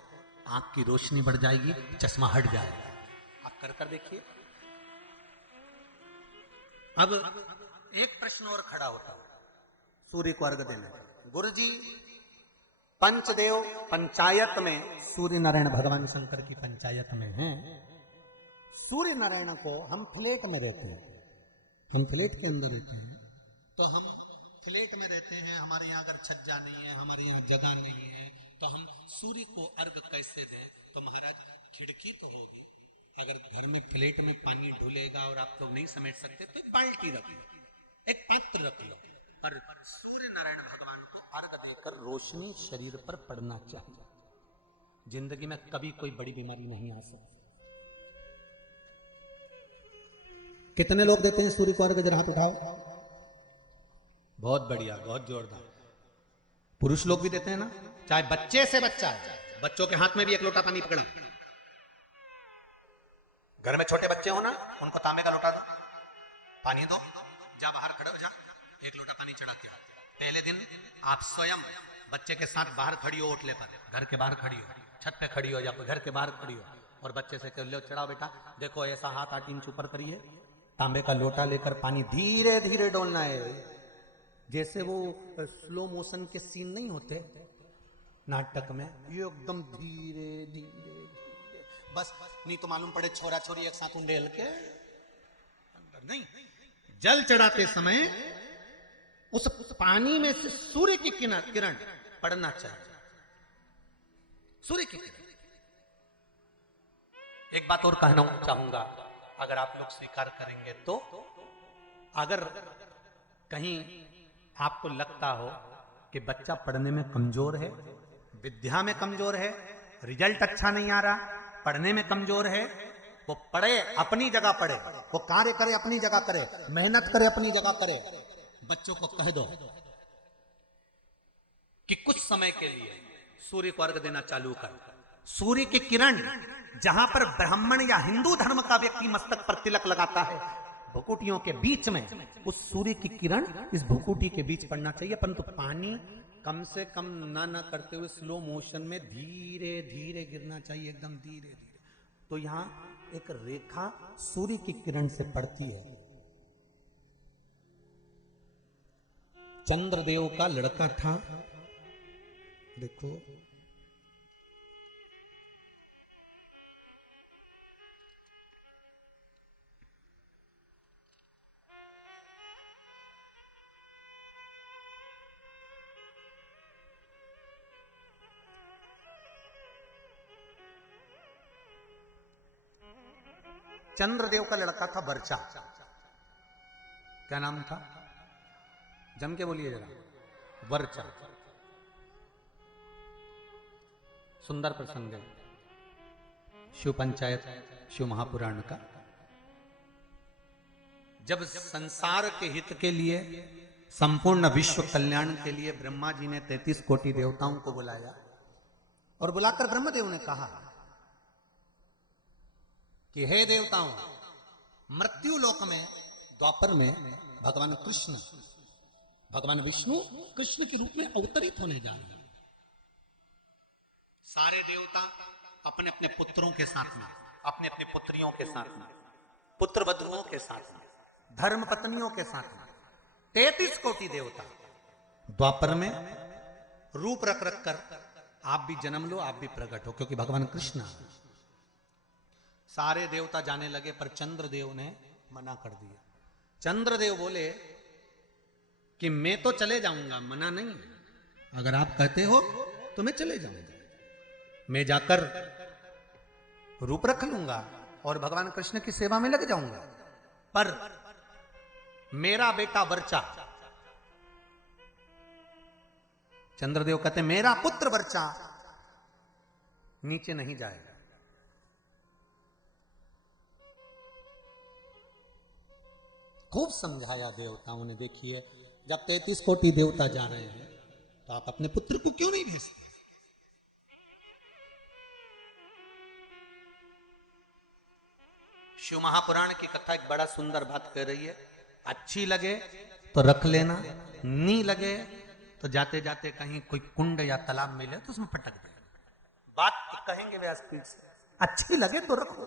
आंख की रोशनी बढ़ जाएगी, चश्मा हट जाएगा। आप कर देखिए। अब एक प्रश्न और खड़ा होता है सूर्य को अर्घ देने का। गुरुजी, पंचदेव पंचायत में सूर्य नारायण भगवान शंकर की पंचायत में हैं, सूर्य नारायण को हम फ्लैट में रहते हैं, हम फ्लैट के अंदर रहते हैं, तो हम फ्लैट में रहते हैं, हमारे यहाँ अगर छज्जा नहीं है, हमारे यहाँ जगह नहीं है, तो हम सूर्य को अर्घ कैसे दें? तो महाराज खिड़की तो होगी, अगर घर में फ्लैट में पानी ढुलेगा और आप लोग नहीं समेट सकते तो एक बाल्टी रख लो, एक पात्र रख लो, पर सूर्य नारायण भगवान को अर्घ देकर रोशनी शरीर पर पड़ना चाहिए। जिंदगी में कभी कोई बड़ी बीमारी नहीं आ सकती। कितने लोग देते हैं सूर्य को अर्घ? जरा हाथ उठाओ। बहुत बढ़िया, बहुत जोरदार। पुरुष लोग भी देते हैं ना, चाहे बच्चे से बच्चा है, बच्चों के हाथ में भी एक लोटा पानी पकड़ा। घर में छोटे बच्चे हो ना, उनको तांबे का लोटा दो, पानी दो, जा बाहर खड़े हो जा, एक लोटा पानी चढ़ा के। पहले दिन आप स्वयं बच्चे के साथ बाहर खड़ी हो, ओटले पर, घर के बाहर खड़ी हो, छत पे खड़ी हो या घर के बाहर खड़ी हो, और बच्चे से कह लो चढ़ाओ बेटा, देखो ऐसा हाथ 8 इंच ऊपर करिए, तांबे का लोटा लेकर पानी धीरे धीरे डोलना है। जैसे वो स्लो मोशन के सीन नहीं होते नाटक में, ये एकदम धीरे धीरे धीरे, बस नहीं तो मालूम पड़े छोरा छोरी एक साथ उंडेल के अंदर नहीं। जल चढ़ाते समय उस पानी में से सूर्य की किरण पड़ना चाहिए, सूर्य की किरण। एक बात और कहना चाहूंगा, अगर आप लोग स्वीकार करेंगे तो, अगर कहीं आपको लगता हो कि बच्चा पढ़ने में कमजोर है, विद्या में कमजोर है, रिजल्ट अच्छा नहीं आ रहा, पढ़ने में कमजोर है, वो पढ़े, अपनी जगह पढ़े, वो कार्य करे अपनी जगह करे, मेहनत करे अपनी जगह करे। बच्चों को कह दो कि कुछ समय के लिए सूर्य को अर्घ देना चालू कर। सूर्य की किरण जहां पर ब्राह्मण या हिंदू धर्म का व्यक्ति मस्तक पर तिलक लगाता है, भुकुटियों के बीच में उस सूर्य की किरण इस भुकुटी के बीच पड़ना चाहिए, परंतु पानी कम से कम ना करते हुए स्लो मोशन में धीरे धीरे गिरना चाहिए, एकदम धीरे धीरे। तो यहां एक रेखा सूर्य की किरण से पड़ती है। चंद्रदेव का लड़का था, देखो चंद्रदेव का लड़का था वर्चा। क्या नाम था? जम के बोलिए जरा। वर्चा। सुंदर प्रसंग है शिव पंचायत, शिव महापुराण का। जब संसार के हित के लिए, संपूर्ण विश्व कल्याण के लिए ब्रह्मा जी ने 33 कोटि देवताओं को बुलाया और बुलाकर ब्रह्मदेव ने कहा कि हे देवताओं, मृत्यु लोक में द्वापर में भगवान कृष्ण, भगवान विष्णु कृष्ण के रूप में अवतरित होने जा रहे हैं। सारे देवता अपने अपने पुत्रों के साथ में, अपने अपने पुत्रियों के साथ में, पुत्र वधुओं के साथ में, धर्म पत्नियों के साथ में 33 कोटि देवता द्वापर में रूप रख रख कर आप भी जन्म लो, आप भी प्रकट हो, क्योंकि भगवान कृष्ण। सारे देवता जाने लगे, पर चंद्रदेव ने मना कर दिया। चंद्रदेव बोले कि मैं तो चले जाऊंगा, मना नहीं, अगर आप कहते हो तो मैं चले जाऊंगा, मैं जाकर रूप रख लूंगा और भगवान कृष्ण की सेवा में लग जाऊंगा, पर मेरा बेटा वर्चा, चंद्रदेव कहते मेरा पुत्र वर्चा नीचे नहीं जाएगा। खूब समझाया देवताओं ने। देखिए, जब 33 कोटि देवता जा रहे हैं तो आप अपने पुत्र को क्यों नहीं भेजते? शिव महापुराण की कथा एक बड़ा सुंदर बात कह रही है, अच्छी लगे तो रख लेना, नहीं लगे तो जाते जाते कहीं कोई कुंड या तालाब मिले तो उसमें पटक दे। बात तो कहेंगे व्यासपीठ से, अच्छी लगे तो रखो।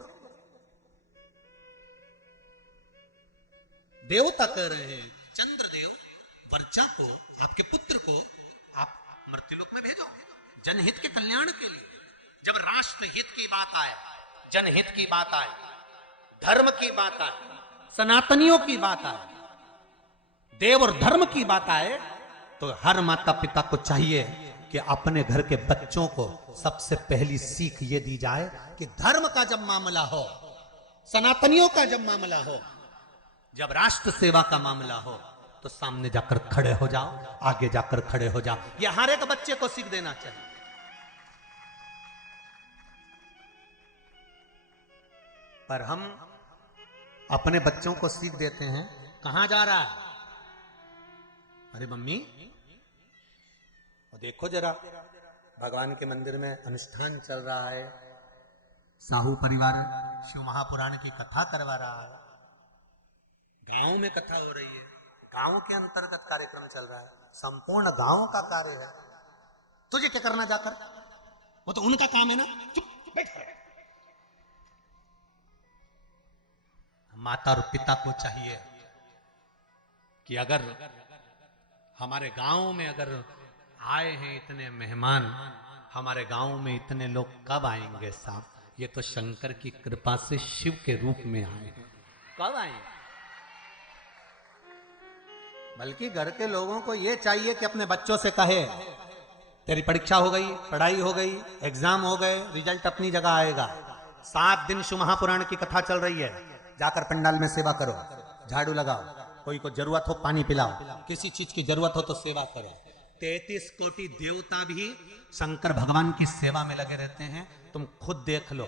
देवता कह रहे हैं चंद्रदेव, वर्चा को, आपके पुत्र को आप मृत्युलोक में भेजो, जनहित के कल्याण के लिए। जब राष्ट्र हित की बात आए, जनहित की बात आए, धर्म की बात आए, सनातनियों की बात आए, देव और धर्म की बात आए, तो हर माता पिता को चाहिए कि अपने घर के बच्चों को सबसे पहली सीख ये दी जाए कि धर्म का जब मामला हो, सनातनियों का जब मामला हो, जब राष्ट्र सेवा का मामला हो, तो सामने जाकर खड़े हो जाओ, आगे जाकर खड़े हो जाओ। यह हर एक बच्चे को सीख देना चाहिए। पर हम अपने बच्चों को सीख देते हैं, कहां जा रहा है? अरे मम्मी, देखो जरा, भगवान के मंदिर में अनुष्ठान चल रहा है, साहू परिवार शिव महापुराण की कथा करवा रहा है, गांव में कथा हो रही है, गांव के अंतर्गत कार्यक्रम चल रहा है, संपूर्ण गांव का कार्य है, तुझे क्या करना जाकर? वो तो उनका काम है ना, चुप बैठ। माता और पिता को चाहिए कि अगर हमारे गांव में अगर आए हैं इतने मेहमान, हमारे गांव में इतने लोग कब आएंगे साहब? ये तो शंकर की कृपा से शिव के रूप में आए हैं, कब आएंगे? बल्कि घर के लोगों को यह चाहिए कि अपने बच्चों से कहे, तेरी परीक्षा हो गई, पढ़ाई हो गई, एग्जाम हो गए, रिजल्ट अपनी जगह आएगा, 7 दिन शिव महापुराण की कथा चल रही है, जाकर पंडाल में सेवा करो, झाड़ू लगाओ, कोई को जरूरत हो पानी पिलाओ, किसी चीज की जरूरत हो तो सेवा करो। 33 कोटि देवता भी शंकर भगवान की सेवा में लगे रहते हैं। तुम खुद देख लो,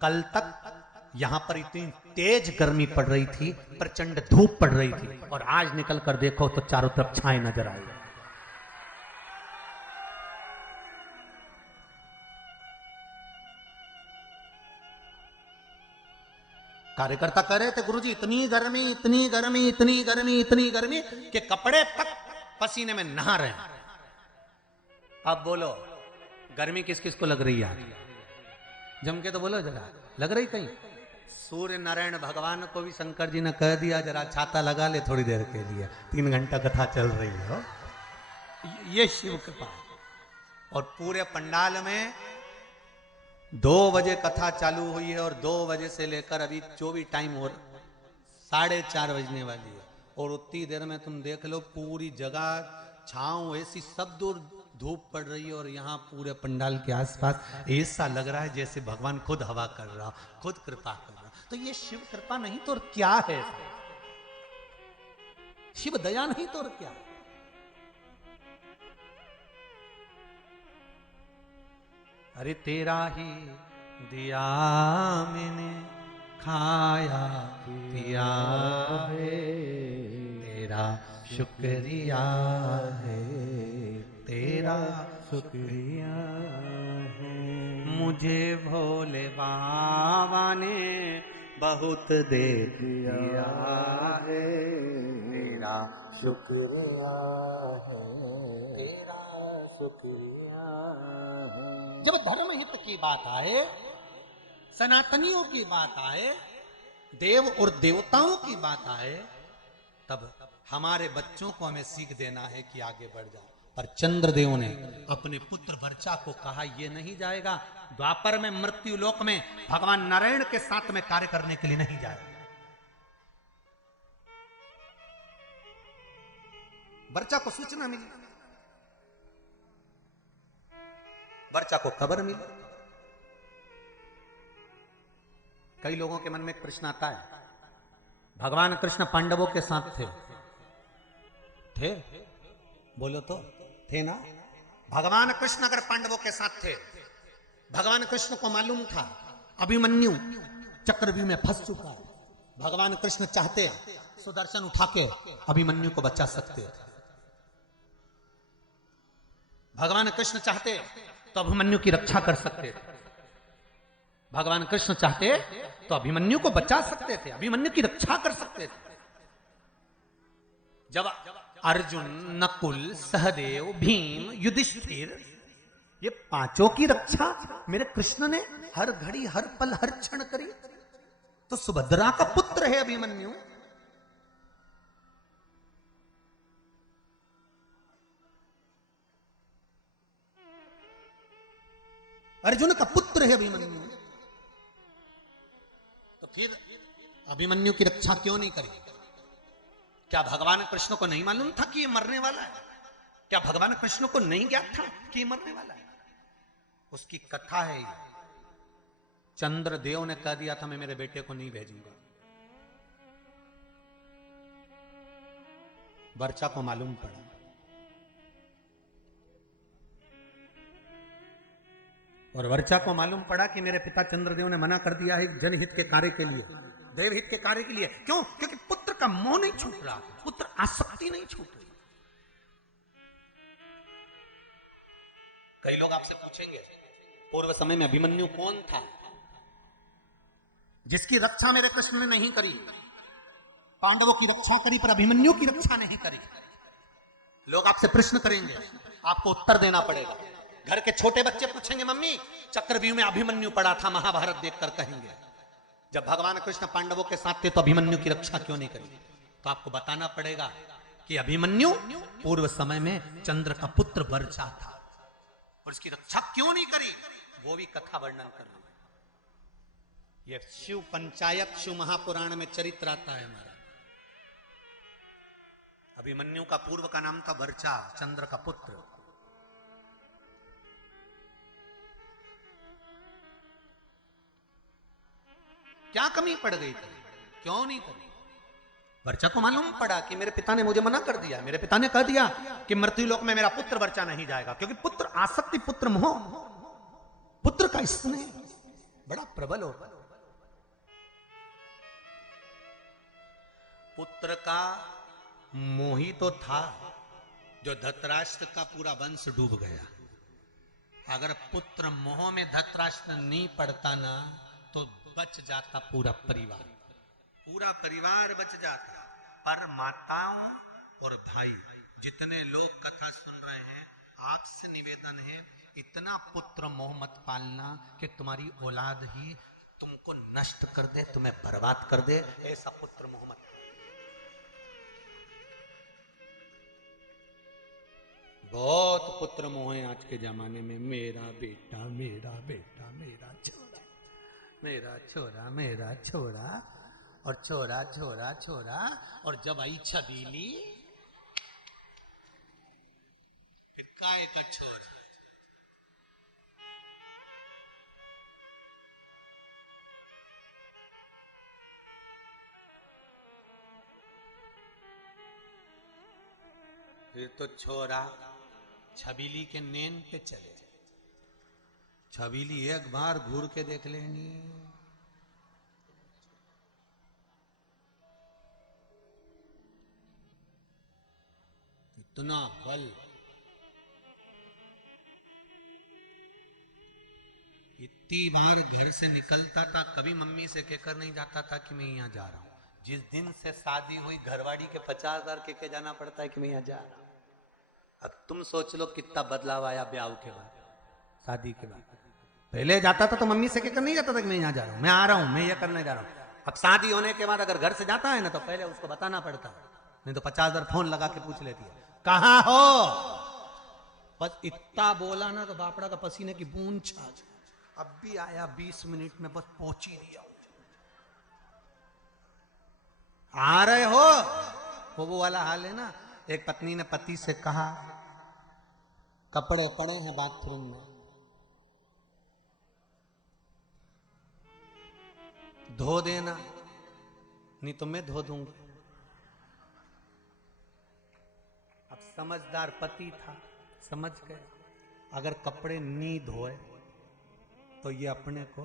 कल तक यहां पर इतनी तेज गर्मी पड़ रही थी, प्रचंड धूप पड़ रही थी, और आज निकल कर देखो तो चारों तरफ छाए नजर आई। कार्यकर्ता कह रहे थे गुरुजी इतनी गर्मी इतनी गर्मी इतनी गर्मी इतनी गर्मी कि कपड़े तक पसीने में नहा रहे हैं। अब बोलो गर्मी किस किस को लग रही है? जम के तो बोलो जरा, लग रही कहीं? सूर्य नारायण भगवान को भी शंकर जी ने कह दिया जरा छाता लगा ले थोड़ी देर के लिए, 3 घंटा कथा चल रही है। ये शिव कृपा। और पूरे पंडाल में 2 बजे कथा चालू हुई है और 2 बजे से लेकर अभी जो भी टाइम हो 4:30 बजने वाली है, और उतनी देर में तुम देख लो पूरी जगह छांव ऐसी सब दूर धूप पड़ रही है, और यहाँ पूरे पंडाल के आसपास ऐसा लग रहा है जैसे भगवान खुद हवा कर रहा, खुद कृपा कर रहा। तो ये शिव कृपा नहीं तो और क्या है? शिव दया नहीं तो और क्या? अरे तेरा ही दिया मैंने खाया पिया है, तेरा शुक्रिया है, तेरा शुक्रिया है। मुझे भोले बाबा ने बहुत दे दिया है, तेरा शुक्रिया है, तेरा शुक्रिया है। जब धर्म हित की बात आए, सनातनियों की बात आए, देव और देवताओं की बात आए, तब हमारे बच्चों को हमें सीख देना है कि आगे बढ़ जाओ। पर चंद्रदेव ने अपने पुत्र वर्चा को कहा ये नहीं जाएगा, द्वापर में मृत्यु लोक में भगवान नारायण के साथ में कार्य करने के लिए नहीं जाएगा। वर्चा को सूचना मिली, वर्चा को खबर मिली। कई लोगों के मन में एक प्रश्न आता है, भगवान कृष्ण पांडवों के साथ थे? बोलो तो थे ना? भगवान कृष्ण अगर पांडवों के साथ थे, भगवान कृष्ण को मालूम था अभिमन्यु चक्रव्यूह में फंस चुका है, भगवान कृष्ण चाहते सुदर्शन उठा के अभिमन्यु को बचा सकते, भगवान कृष्ण चाहते तो अभिमन्यु की रक्षा कर सकते थे, भगवान कृष्ण चाहते तो अभिमन्यु को बचा सकते थे, अभिमन्यु की रक्षा कर सकते थे। जब अर्जुन, नकुल, सहदेव, भीम, युधिष्ठिर, ये 5 की रक्षा मेरे कृष्ण ने हर घड़ी हर पल हर क्षण करी, तो सुभद्रा का पुत्र है अभिमन्यु। अर्जुन का पुत्र है अभिमन्यु, तो फिर अभिमन्यु की रक्षा क्यों नहीं करी? क्या भगवान कृष्ण को नहीं मालूम था कि ये मरने वाला है? क्या भगवान कृष्ण को नहीं ज्ञात था कि ये मरने वाला है? उसकी कथा है ये। चंद्रदेव ने कह दिया था मैं मेरे बेटे को नहीं भेजूंगा। वर्चा को मालूम पड़ा, और वर्चा को मालूम पड़ा कि मेरे पिता चंद्रदेव ने मना कर दिया है जनहित के कार्य के लिए, देवहित के कार्य के लिए। क्यों? क्योंकि पुत्र का मोह नहीं छूट रहा, पुत्र आसक्ति नहीं छूट रही। कई लोग आपसे पूछेंगे पूर्व समय में अभिमन्यु कौन था जिसकी रक्षा मेरे कृष्ण ने नहीं करी? पांडवों की रक्षा करी पर अभिमन्यु की रक्षा नहीं करी। लोग आपसे प्रश्न करेंगे, आपको उत्तर देना पड़ेगा। घर के छोटे बच्चे पूछेंगे मम्मी चक्रव्यूह में अभिमन्यु पड़ा था, महाभारत देखकर कहेंगे जब भगवान कृष्ण पांडवों के साथ थे तो अभिमन्यु की रक्षा क्यों नहीं करी? तो आपको बताना पड़ेगा कि अभिमन्यु पूर्व समय में चंद्र का पुत्र वर्चा था, और इसकी रक्षा क्यों नहीं करी वो भी कथा वर्णन करना। ये शिव पंचायत शिव महापुराण में चरित्र आता है हमारा। अभिमन्यु का पूर्व का नाम था वर्चा, चंद्र का पुत्र। क्या कमी पड़ गई थी, क्यों नहीं करी? वर्चा को मालूम पड़ा कि मेरे पिता ने मुझे मना कर दिया, मेरे पिता ने कह दिया कि मृत्युलोक में मेरा पुत्र वर्चा नहीं जाएगा, क्योंकि पुत्र आसक्ति, पुत्र मोह, पुत्र का स्नेह बड़ा प्रबल होगा। पुत्र का मोही तो था जो धृतराष्ट्र का पूरा वंश डूब गया। अगर पुत्र मोह में धृतराष्ट्र नहीं पड़ता ना तो बच जाता पूरा परिवार, पूरा परिवार बच जाता। पर माताओं और भाई जितने लोग कथा सुन रहे हैं, आपसे निवेदन है इतना पुत्र मोह मत पालना कि तुम्हारी औलाद ही तुमको नष्ट कर दे, तुम्हें बर्बाद कर दे। ऐसा पुत्र मोह मत। बहुत पुत्र मोह है आज के जमाने में, मेरा बेटा, मेरा बेटा, मेरा छोरा, मेरा छोरा, मेरा छोरा, और छोरा छोरा छोरा। और जब आई छबीली, काय का छोर, फिर तो छोरा छबीली के नेन पे चले। छबीली एक बार घूर के देख लेनी, इतना बल, इतनी बार घर से निकलता था, कभी मम्मी से कहकर नहीं जाता था कि मैं यहाँ जा रहा हूं। जिस दिन से शादी हुई, घरवाड़ी के 50,000 कह के जाना पड़ता है कि मैं यहाँ जा रहा हूं। अब तुम सोच लो कितना बदलाव आया ब्याह के बाद, शादी के बाद। पहले जाता था तो मम्मी से कहकर नहीं जाता था कि मैं यहाँ जा रहा हूं, मैं आ रहा हूं, मैं ये करने जा रहा हूं। अब शादी होने के बाद अगर घर से जाता है ना तो पहले उसको बताना पड़ता है, नहीं तो 50,000 फोन लगा के पूछ लेती है कहां हो। बस इतना बोला ना तो बापड़ा का पसीने की बूंद छा। अब भी आया 20 मिनट में, बस पहुंच ही दिया। आ रहे हो वो वाला हाल है ना। एक पत्नी ने पति से कहा कपड़े पड़े हैं बाथरूम में, धो देना, नहीं तो मैं धो दूंगी। अब समझदार पति था, समझ गया अगर कपड़े नहीं धोए तो ये अपने को,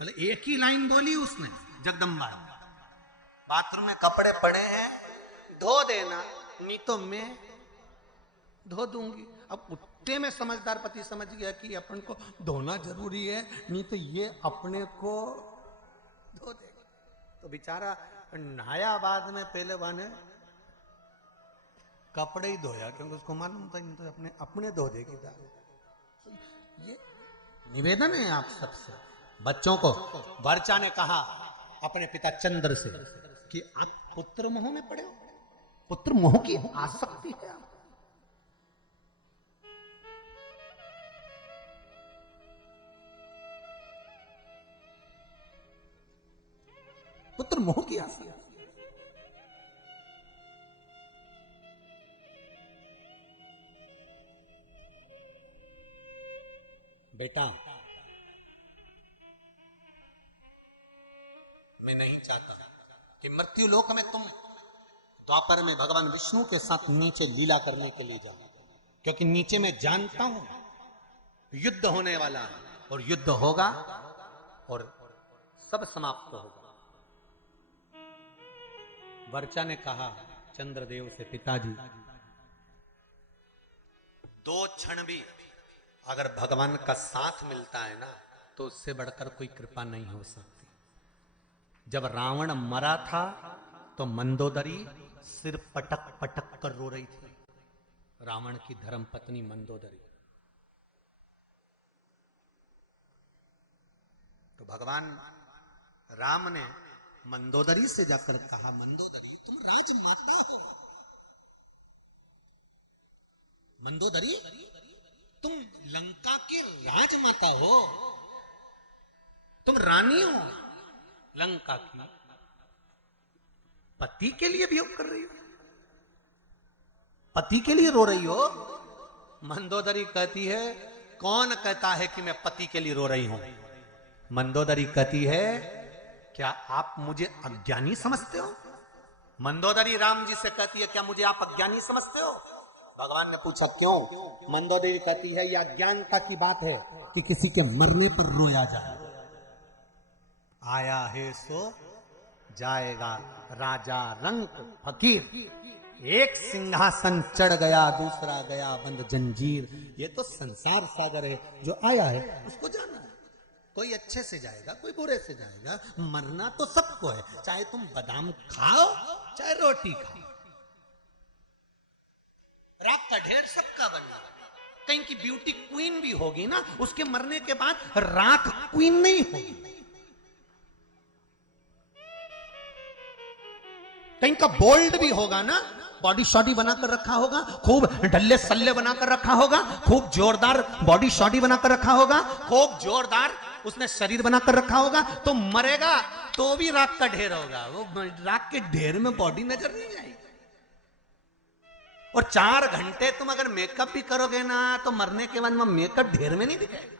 मतलब एक ही लाइन बोली उसने, जगदम्बा, बाथरूम में कपड़े पड़े हैं धो देना, नहीं तो मैं धो दूंगी। अब उतने में समझदार पति समझ गया कि अपन को धोना जरूरी है, नहीं तो ये अपने को धो देगा। तो बेचारा नहाया बाद में, पहले वाने कपड़े ही धोया, क्योंकि उसको मालूम था नहीं तो अपने अपने धो देगी। ये निवेदन है आप सबसे, बच्चों को। वर्चा ने कहा अपने पिता चंद्र से कि आप पुत्र मोह में पड़े हो, पुत्र मोह की आसक्ति है आप। पुत्र मोह की आसक्ति। बेटा, मैं नहीं चाहता कि मृत्यु लोक में तुम द्वापर में भगवान विष्णु के साथ नीचे लीला करने के लिए जाओ, क्योंकि नीचे मैं जानता हूं युद्ध होने वाला है, और युद्ध होगा और सब समाप्त होगा। वर्चा ने कहा चंद्रदेव से, पिताजी, दो क्षण भी अगर भगवान का साथ मिलता है ना तो उससे बढ़कर कोई कृपा नहीं हो सकती। जब रावण मरा था तो मंदोदरी सिर पटक पटक कर रो रही थी, रावण की धर्म पत्नी मंदोदरी। तो भगवान राम ने मंदोदरी से जाकर कहा, मंदोदरी तुम राजमाता हो, मंदोदरी तुम लंका के राजमाता हो, तुम रानी हो लंका की, पति के लिए वियोग कर रही हो, पति के लिए रो रही हो। मंदोदरी कहती है, कौन कहता है कि मैं पति के लिए रो रही हूं? मंदोदरी कहती है, क्या आप मुझे अज्ञानी समझते हो? मंदोदरी राम जी से कहती है, क्या मुझे आप अज्ञानी समझते हो? भगवान ने पूछा क्यों? मंदोदरी कहती है, यह अज्ञानता की बात है कि किसी के मरने पर रोया जाए। आया है सो जाएगा, राजा रंक फकीर। एक सिंहासन चढ़ गया, दूसरा गया बंद जंजीर। ये तो संसार सागर है, जो आया है उसको जाना है। कोई अच्छे से जाएगा, कोई बुरे से जाएगा। मरना तो सबको है, चाहे तुम बादाम खाओ चाहे रोटी खाओ। रात का ढेर सबका बनना। कहीं की ब्यूटी क्वीन भी होगी ना, उसके मरने के बाद राख क्वीन नहीं होगी। कहीं का बोल्ड भी होगा ना, बॉडी शॉडी बनाकर रखा होगा, खूब डल्ले सल्ले बनाकर रखा होगा, खूब जोरदार बॉडी शॉडी बनाकर रखा होगा, खूब जोरदार उसने शरीर बनाकर रखा होगा, तो मरेगा तो भी राख का ढेर होगा। वो राख के ढेर में बॉडी नजर नहीं आएगी। और 4 घंटे तुम अगर मेकअप भी करोगे ना, तो मरने के बाद मेकअप ढेर में नहीं दिखेगा।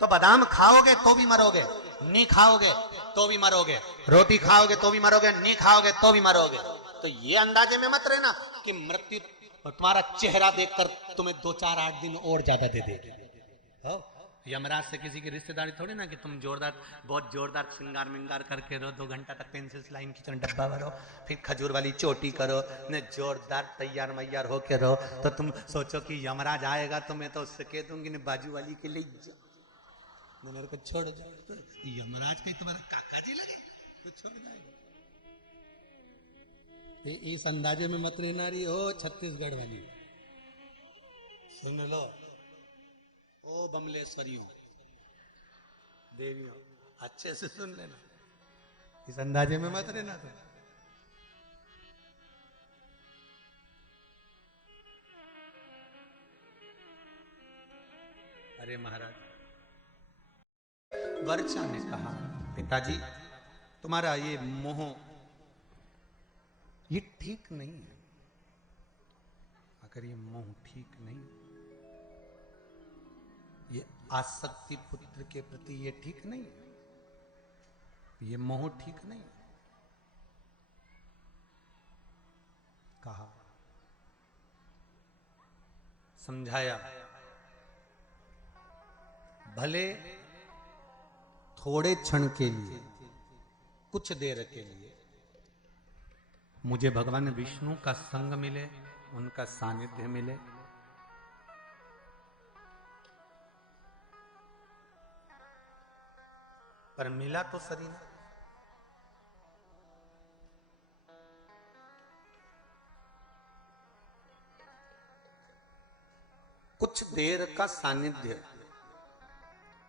तो बादाम खाओगे तो भी मरोगे, नहीं खाओगे तो भी मरोगे, रोटी खाओगे तो भी मरोगे, नहीं खाओगे तो भी मरोगे। तो ये अंदाजे में मत रहना कि मृत्यु तुम्हारा चेहरा देखकर तुम्हें 2-4-8 दिन और ज्यादा दे देगी। यमराज से किसी की रिश्तेदारी थोड़ी ना कि तुम जोरदार, बहुत जोरदार श्रृंगार मिंगार करके रहो, 2 घंटा तक पेंसिल लाइन खींचो, डब्बा भरो, फिर खजूर वाली चोटी करो, ने जोरदार तैयार मैयार होके रहो। तो तुम सोचो कि यमराज आएगा तो मैं तो उससे कह दूंगी ने बाजू वाली के लिए मेरे को छोड़ जाओ। तो यमराज का तुम्हारा काका जी लगे तो छोड़ जाएगा। इस अंदाजे में मत रहना रही हो छत्तीसगढ़ वाली। सुन लो ओ बमलेश्वरियों देवियों, अच्छे से सुन लेना, इस अंदाजे में मत रहना। तो अरे महाराज, वर्चा ने कहा, पिताजी तुम्हारा ये मोह ये ठीक नहीं है। अगर ये मोह ठीक नहीं, ये आसक्ति पुत्र के प्रति ये ठीक नहीं, ये मोह ठीक नहीं। कहा, समझाया, भले थोड़े क्षण के लिए, कुछ देर के लिए मुझे भगवान विष्णु का संग मिले, उनका सानिध्य मिले, पर मिला तो सही ना। कुछ देर का सानिध्य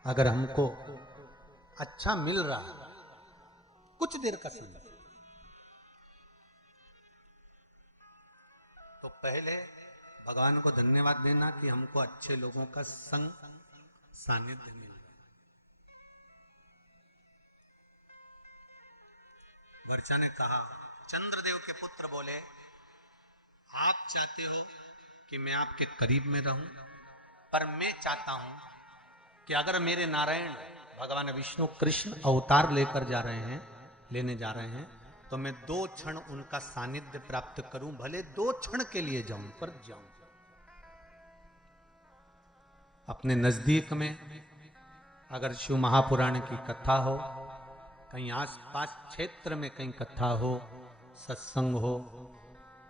अगर हमको अच्छा मिल रहा है, कुछ देर का सानिध्य, तो पहले भगवान को धन्यवाद देना कि हमको अच्छे लोगों का संग सानिध्य मिल रहा है। वर्चा ने कहा, चंद्रदेव के पुत्र बोले, आप चाहते हो कि मैं आपके करीब में रहूं, पर मैं चाहता हूं कि अगर मेरे नारायण भगवान विष्णु कृष्ण अवतार लेकर जा रहे हैं, लेने जा रहे हैं, तो मैं 2 क्षण उनका सानिध्य प्राप्त करूं, भले 2 क्षण के लिए जाऊं, पर जाऊं। अपने नजदीक में अगर शिव महापुराण की कथा हो, कहीं आसपास क्षेत्र में कहीं कथा हो, सत्संग हो,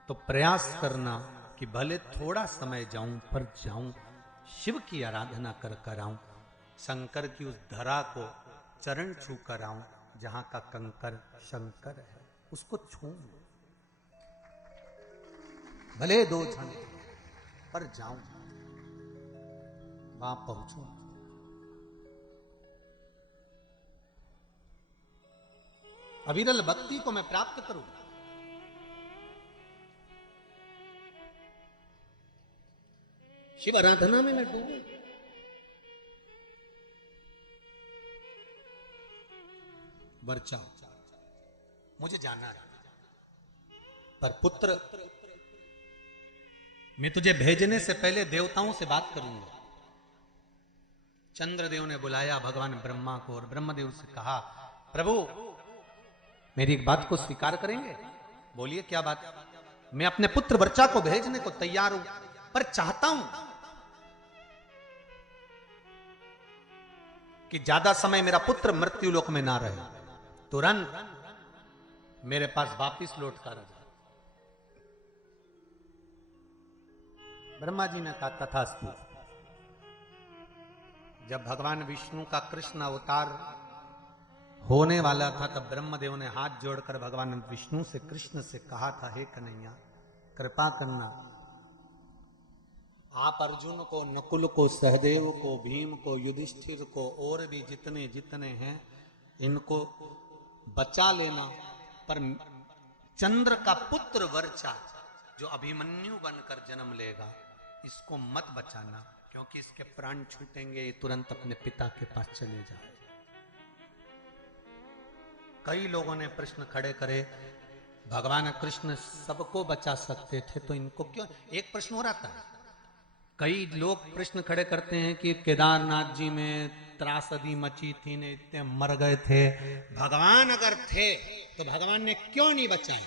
तो प्रयास करना कि भले थोड़ा समय जाऊं, पर जाऊं, शिव की आराधना कर आऊं, शंकर की उस धरा को चरण छू कर आऊं, जहां का कंकर शंकर है, उसको छू, भले 2 क्षण पर जाऊं, वहां पहुंचूं। अविरल भक्ति को मैं प्राप्त करूं। शिव आराधना में मैं डूबूं। वर्चा, मुझे जाना है, पर पुत्र मैं तुझे भेजने से पहले देवताओं से बात करूंगा। चंद्रदेव ने बुलाया भगवान ब्रह्मा को और ब्रह्मदेव से कहा, प्रभु मेरी एक बात को स्वीकार करेंगे? बोलिए क्या बात? मैं अपने पुत्र वर्चा को भेजने को तैयार हूं, पर चाहता हूं कि ज्यादा समय मेरा पुत्र मृत्यु लोक में ना रहे, तुरंत मेरे पास वापिस लौट कर आ जाए। ब्रह्मा जी ने कहा तथास्तु। जब भगवान विष्णु का कृष्ण अवतार होने वाला था तब ब्रह्मदेव ने हाथ जोड़कर भगवान विष्णु से, कृष्ण से कहा था, हे कन्हैया कृपा करना, आप अर्जुन को, नकुल को, सहदेव को, भीम को, युधिष्ठिर को और भी जितने जितने हैं इनको बचा लेना, पर चंद्र का पुत्र वर्चा जो अभिमन्यु बनकर जन्म लेगा इसको मत बचाना, क्योंकि इसके प्राण छूटेंगे ये तुरंत अपने पिता के पास चले जाए। कई लोगों ने प्रश्न खड़े करे, भगवान कृष्ण सबको बचा सकते थे तो इनको क्यों? एक प्रश्न और आता है, कई लोग प्रश्न खड़े करते हैं कि केदारनाथ जी में त्रासदी मची थी ने इतने मर गए थे, भगवान अगर थे तो भगवान ने क्यों नहीं बचाए?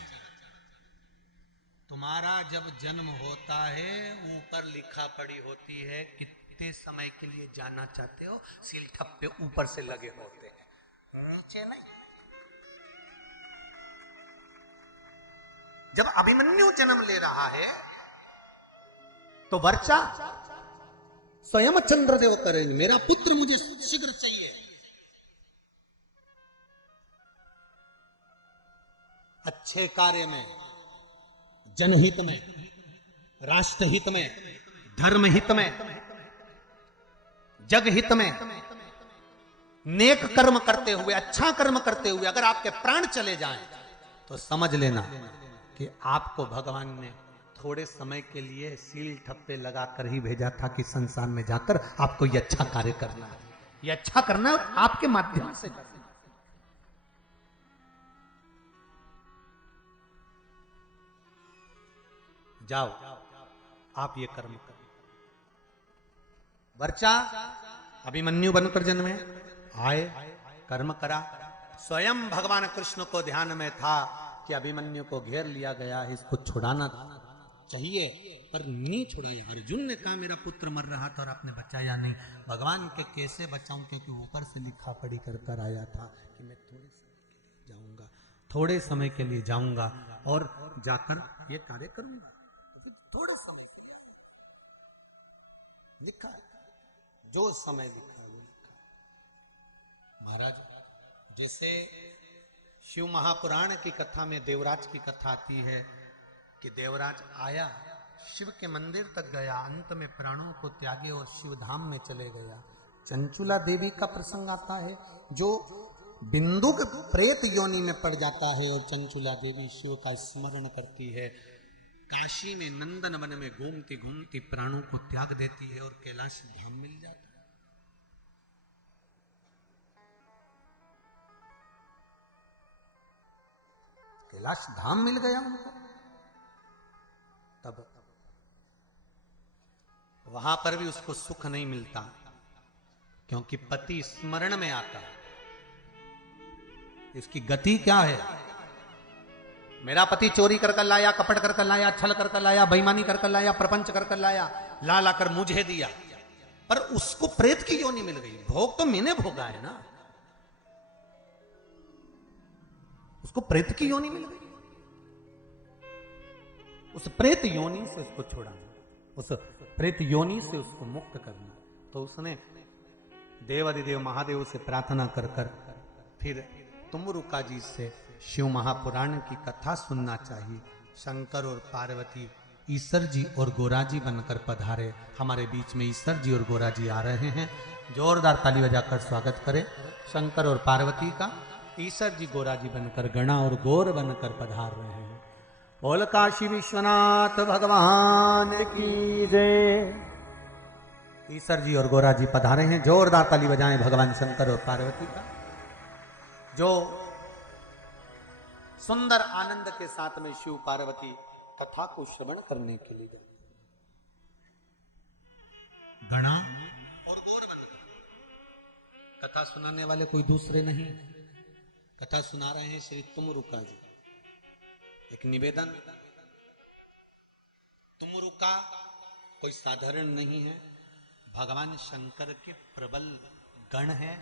तुम्हारा जब जन्म होता है ऊपर लिखा पड़ी होती है कितने समय के लिए जाना चाहते हो, सील ठप्पे ऊपर से लगे होते हैं, नीचे नहीं। जब अभिमन्यु जन्म ले रहा है तो वर्चा स्वयं चंद्रदेव करेंगे, मेरा पुत्र मुझे शीघ्र चाहिए। अच्छे कार्य में, जनहित में, राष्ट्रहित में, धर्म हित में, जग हित में, नेक कर्म करते हुए, अच्छा कर्म करते हुए अगर आपके प्राण चले जाएं तो समझ लेना कि आपको भगवान ने थोड़े समय के लिए सील ठप्पे लगाकर ही भेजा था कि संसार में जाकर आपको ये अच्छा कार्य करना है, ये अच्छा करना है आपके माध्यम से। जाओ आप ये कर्म करो। वर्चा अभिमन्यु बनकर जन्मे, आए, कर्म करा। स्वयं भगवान कृष्ण को ध्यान में था कि अभिमन्यु को घेर लिया गया है, इसको छुड़ाना चाहिए, पर नहीं छुड़ाया। अर्जुन ने कहा मेरा पुत्र मर रहा था और आपने बचाया नहीं। भगवान के कैसे बचाऊं, क्योंकि ऊपर से लिखा पढ़ी कर आया था कि मैं थोड़े समय के लिए जाऊंगा और जाकर ये कार्य करूंगा। थोड़ा समय के लिए लिखा है, जो समय लिखा है वो लिखा है। महाराज जैसे शिव महापुराण की कथा में देवराज की कथा आती है कि देवराज आया, शिव के मंदिर तक गया, अंत में प्राणों को त्यागे और शिव धाम में चले गया। चंचुला देवी का प्रसंग आता है जो बिंदु के प्रेत योनि में पड़ जाता है और चंचुला देवी शिव का स्मरण करती है। काशी में नंदन वन में घूमती घूमती प्राणों को त्याग देती है और कैलाश धाम मिल जाता है। कैलाश धाम मिल गया उनको। तब वहां पर भी उसको सुख नहीं मिलता, क्योंकि पति स्मरण में आता है। इसकी गति क्या है? मेरा पति चोरी कर लाया, कपट कर लाया, छल कर लाया, बेईमानी कर लाया, प्रपंच कर लाया, ला लाकर मुझे दिया, पर उसको प्रेत की योनि मिल गई। भोग तो मैंने भोगा है ना, उसको प्रेत की योनि मिल गई। उस प्रेत योनि से उसको छोड़ाना, उस प्रेत योनि से उसको मुक्त करना। तो उसने देवाधिदेव महादेव से प्रार्थना कर फिर तुमरुका जी से शिव महापुराण की कथा सुनना चाहिए। शंकर और पार्वती ईश्वर जी और गोरा जी बनकर पधारे। हमारे बीच में ईश्वर जी और गोरा जी आ रहे हैं। जोरदार ताली बजाकर स्वागत करें शंकर और पार्वती का। ईश्वर जी गोरा जी बनकर, गणा और गौर बनकर पधार रहे हैं। बोल काशी विश्वनाथ भगवान की जय। ईश्वर जी और गोरा जी पधारे हैं। जोरदार ताली बजाएं भगवान शंकर और पार्वती का, जो सुंदर आनंद के साथ में शिव पार्वती कथा को श्रवण करने के लिए जाते। गणा और गौर बनकर कथा सुनाने वाले कोई दूसरे नहीं, कथा सुना रहे हैं श्री तुमरुका जी। एक निवेदन, तुमरुका कोई साधारण नहीं है, भगवान शंकर के प्रबल गण है,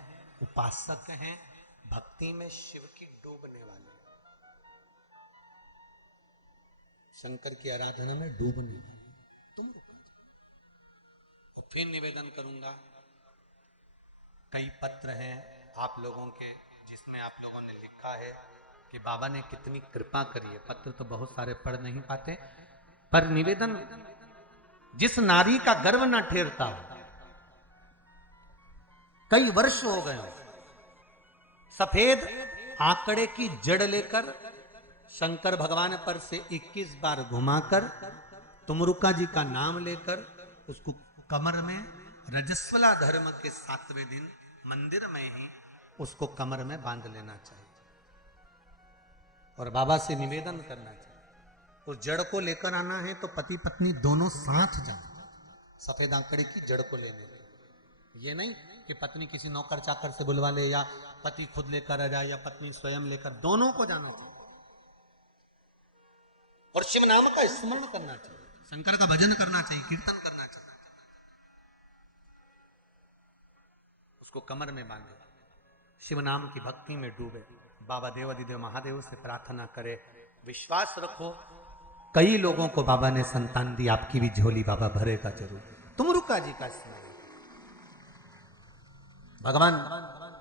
उपासक हैं, भक्ति में शिव की डूबने वाले, शंकर की आराधना में डूबने वाले तुमरुका जी। तो फिर निवेदन करूंगा, कई पत्र हैं आप लोगों के जिसमें आप लोगों ने लिखा है कि बाबा ने कितनी कृपा करी है। पत्र तो बहुत सारे पढ़ नहीं पाते, पर निवेदन, जिस नारी का गर्व न ठेरता, कई वर्ष हो गए, सफेद आंकड़े की जड़ लेकर शंकर भगवान पर से 21 बार घुमाकर तुमरुका जी का नाम लेकर उसको कमर में रजस्वला धर्म के 7वें दिन मंदिर में ही उसको कमर में बांध लेना चाहिए और बाबा से निवेदन करना चाहिए। उस जड़ को लेकर आना है तो पति पत्नी दोनों साथ जाए सफेद आंकड़े की जड़ को लेने के। ये नहीं कि पत्नी किसी नौकर चाकर से बुलवा ले या पति खुद लेकर आ जाए या पत्नी स्वयं लेकर, दोनों को जाना चाहिए और शिव नाम का स्मरण करना चाहिए, शंकर का भजन करना चाहिए, कीर्तन करना चाहिए, उसको कमर में बांधे, शिव नाम की भक्ति में डूबे, बाबा देवाधिदेव महादेव से प्रार्थना करे। विश्वास रखो, कई लोगों को बाबा ने संतान दी, आपकी भी झोली बाबा भरेगा जरूर। तुमरुका जी का स्मरण, भगवान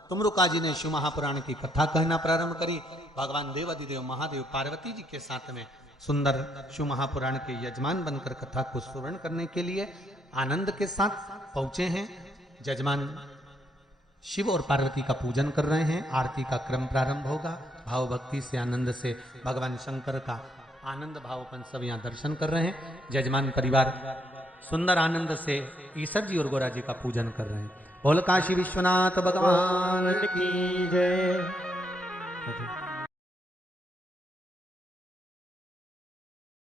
तुमरुका जी ने शिव महापुराण की कथा कहना प्रारंभ करी। भगवान देवाधिदेव महादेव पार्वती जी के साथ में सुंदर शिव महापुराण के यजमान बनकर कथा को श्रवण करने के लिए आनंद के साथ पहुंचे हैं। यजमान शिव और पार्वती का पूजन कर रहे हैं, आरती का क्रम प्रारंभ होगा। भाव भक्ति से आनंद से भगवान शंकर का आनंद भावपन सब यहाँ दर्शन कर रहे हैं। यजमान परिवार सुंदर आनंद से ईश्वर जी और गोरा जी का पूजन कर रहे हैं। बोल काशी विश्वनाथ भगवान की जय।